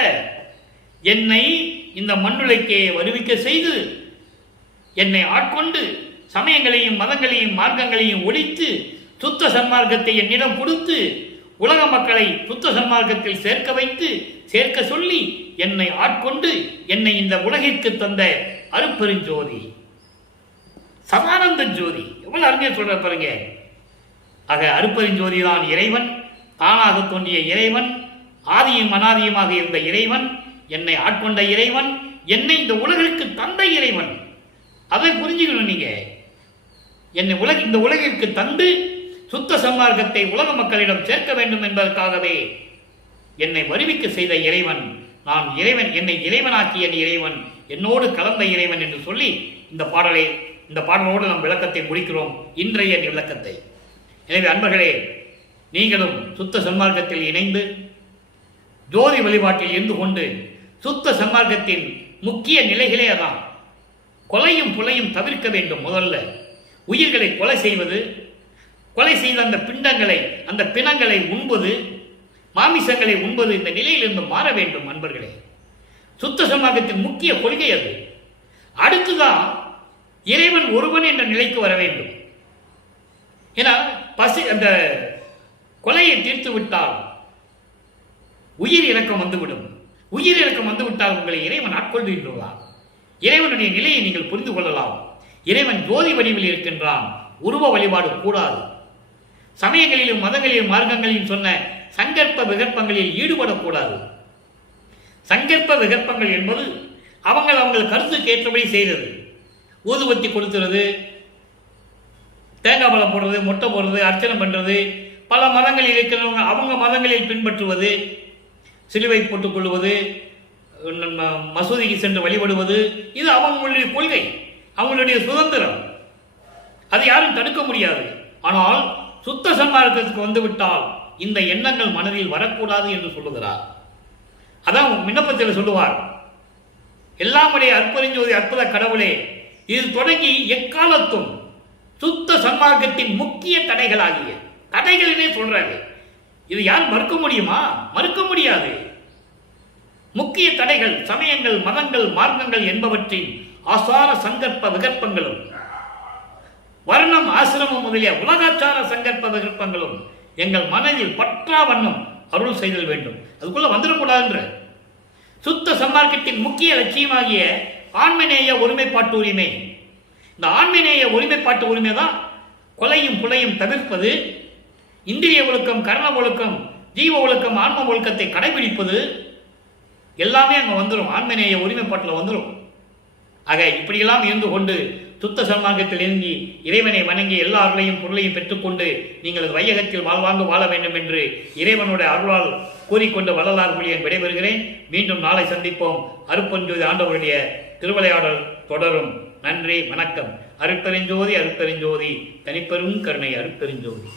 என்னை இந்த மண்ணுலைக்கே வருவிக்க செய்து என்னை ஆட்கொண்டு சமயங்களையும் மதங்களையும் மார்க்கங்களையும் ஒழித்து சுத்த சன்மார்க்கத்தை என்னிடம் கொடுத்து உலக மக்களை சுத்த சன்மார்க்கத்தில் சேர்க்க வைத்து சேர்க்க சொல்லி என்னை ஆட்கொண்டு என்னை இந்த உலகிற்கு தந்த அருட்பெருஞ்சோதி சதானந்த ஜோதி. எவ்வளவு அருமையா சொல்ற பாருங்க. ஆக அருட்பெருஞ்சோதி தான் இறைவன், தானாக தோன்றிய இறைவன், ஆதியும் அனாதியுமாக இருந்த இறைவன், என்னை ஆட்கொண்ட இறைவன், என்னை இந்த உலகிற்கு தந்த இறைவன். அதை புரிஞ்சுக்கணும் நீங்க. என்னை இந்த உலகிற்கு தந்து சுத்த சன்மார்க்கத்தை உலக மக்களிடம் சேர்க்க வேண்டும் என்பதற்காகவே என்னை வருவிக்க செய்த இறைவன் நான் இறைவன், என்னை இறைவனாக்கிய இறைவன், என்னோடு கலந்த இறைவன் என்று சொல்லி இந்த பாடலோடு நம் விளக்கத்தை முடிக்கிறோம், இன்றைய விளக்கத்தை. எனவே அன்பர்களே, நீங்களும் சுத்த சன்மார்க்கத்தில் இணைந்து ஜோதி வழிபாட்டில் இருந்து கொண்டு சுத்த சன்மார்க்கத்தின் முக்கிய நிலைகளே அதான். கொலையும் புலையும் தவிர்க்க வேண்டும். முதல்ல உயிர்களை கொலை செய்வது, கொலை செய்த அந்த பிண்டங்களை, அந்த பிணங்களை உண்பது, மாமிசங்களை உண்பது, இந்த நிலையிலிருந்து மாற வேண்டும் அன்பர்களே. சுத்த சன்மார்க்கத்தின் முக்கிய கொள்கை அது. அடுத்துதான் இறைவன் ஒருவன் என்ற நிலைக்கு வர வேண்டும். ஏன்னா அந்த கொலையை தீர்த்து விட்டால் உயிர் இறக்கம் வந்துவிடும். உயிர் இறக்கம் வந்துவிட்டால் உங்களை இறைவன் ஆட்கொள்கின்றான். இறைவனுடைய நிலையை நீங்கள் புரிந்து கொள்ளலாம். இறைவன் ஜோதி வடிவில் இருக்கின்றான். உருவ வழிபாடு கூடாது. சமயங்களிலும் மதங்களிலும் மார்க்கங்களிலும் சொன்ன சங்கற்ப விகற்பங்களில் ஈடுபடக்கூடாது. சங்கற்ப விகற்பங்கள் என்பது அவங்கள் கருத்துக்கு ஏற்றபடி செய்தது. ஊதுபத்தி கொடுத்துறது, தேங்காய் பழம் போடுறது, மொட்டை போடுறது, அர்ச்சனை பண்றது, பல மதங்களில் இருக்கிறவங்க அவங்க மதங்களில் பின்பற்றுவது, சிலுவை போட்டுக் கொள்வது, மசூதிக்கு சென்று வழிபடுவது, இது அவங்களுடைய கொள்கை, அவங்களுடைய சுதந்திரம். அதை யாரும் தடுக்க முடியாது. ஆனால் சுத்த சன்மார்க்கத்துக்கு வந்துவிட்டால் இந்த எண்ணங்கள் மனதில் வரக்கூடாது என்று சொல்லுகிறார். அதான் விண்ணப்பத்தில் சொல்லுவார், எல்லாமுடைய அற்புதஞ்சோதி அற்புத கடவுளே, இது தொடங்கி எக்காலத்தும் சுத்த சன்மார்க்கத்தின் முக்கிய தடைகளாகிய தடைகளிலே சொல்றாங்க. இது யார் மறுக்க முடியுமா? மறுக்க முடியாது. முக்கிய தடைகள் சமயங்கள், மதங்கள், மார்க்கங்கள் என்பவற்றின் ஆசார சங்கற்ப விகற்பங்களும், வர்ணம், ஆசிரமம் முதலிய உலகாச்சார சங்கற்ப விகற்பங்களும் எங்கள் மனதில் பற்றா வண்ணம் அருள் செய்தல் வேண்டும். அதுக்குள்ள வந்துடக்கூடாதுன்ற சுத்த சன்மார்க்கத்தின் முக்கிய லட்சியமாகிய ஆன்மநேய ஒருமைப்பாட்டு உரிமை. இந்த ஆன்மநேய ஒருமைப்பாட்டு உரிமை தான் கொலையும் புலையும் தவிர்ப்பது, இந்திரிய ஒழுக்கம், கர்ண ஒழுக்கம், ஜீவ ஒழுக்கம், ஆன்ம ஒழுக்கத்தை கடைபிடிப்பது எல்லாமே அங்கே வந்துடும். ஆன்மநேய ஒருமைப்பாட்டில் வந்துடும். ஆக இப்படியெல்லாம் இருந்து கொண்டு சுத்த சன்மார்க்கத்தில் இறங்கி இறைவனை வணங்கி எல்லா அருளையும் பொருளையும் பெற்றுக்கொண்டு நீங்கள் வையகத்தில் வாழ்வாங்கு வாழ வேண்டும் என்று இறைவனுடைய அருளால் கூறிக்கொண்டு வள்ளலார் புலியன் விடைபெறுகிறேன். மீண்டும் நாளை சந்திப்போம். அருட்பெருஞ்சோதி ஆண்டவருடைய திருவிளையாடல் தொடரும். நன்றி, வணக்கம். அருட்பெருஞ்சோதி, அருட்பெருஞ்சோதி, தனிப்பெரும் கருணை அருட்பெருஞ்சோதி.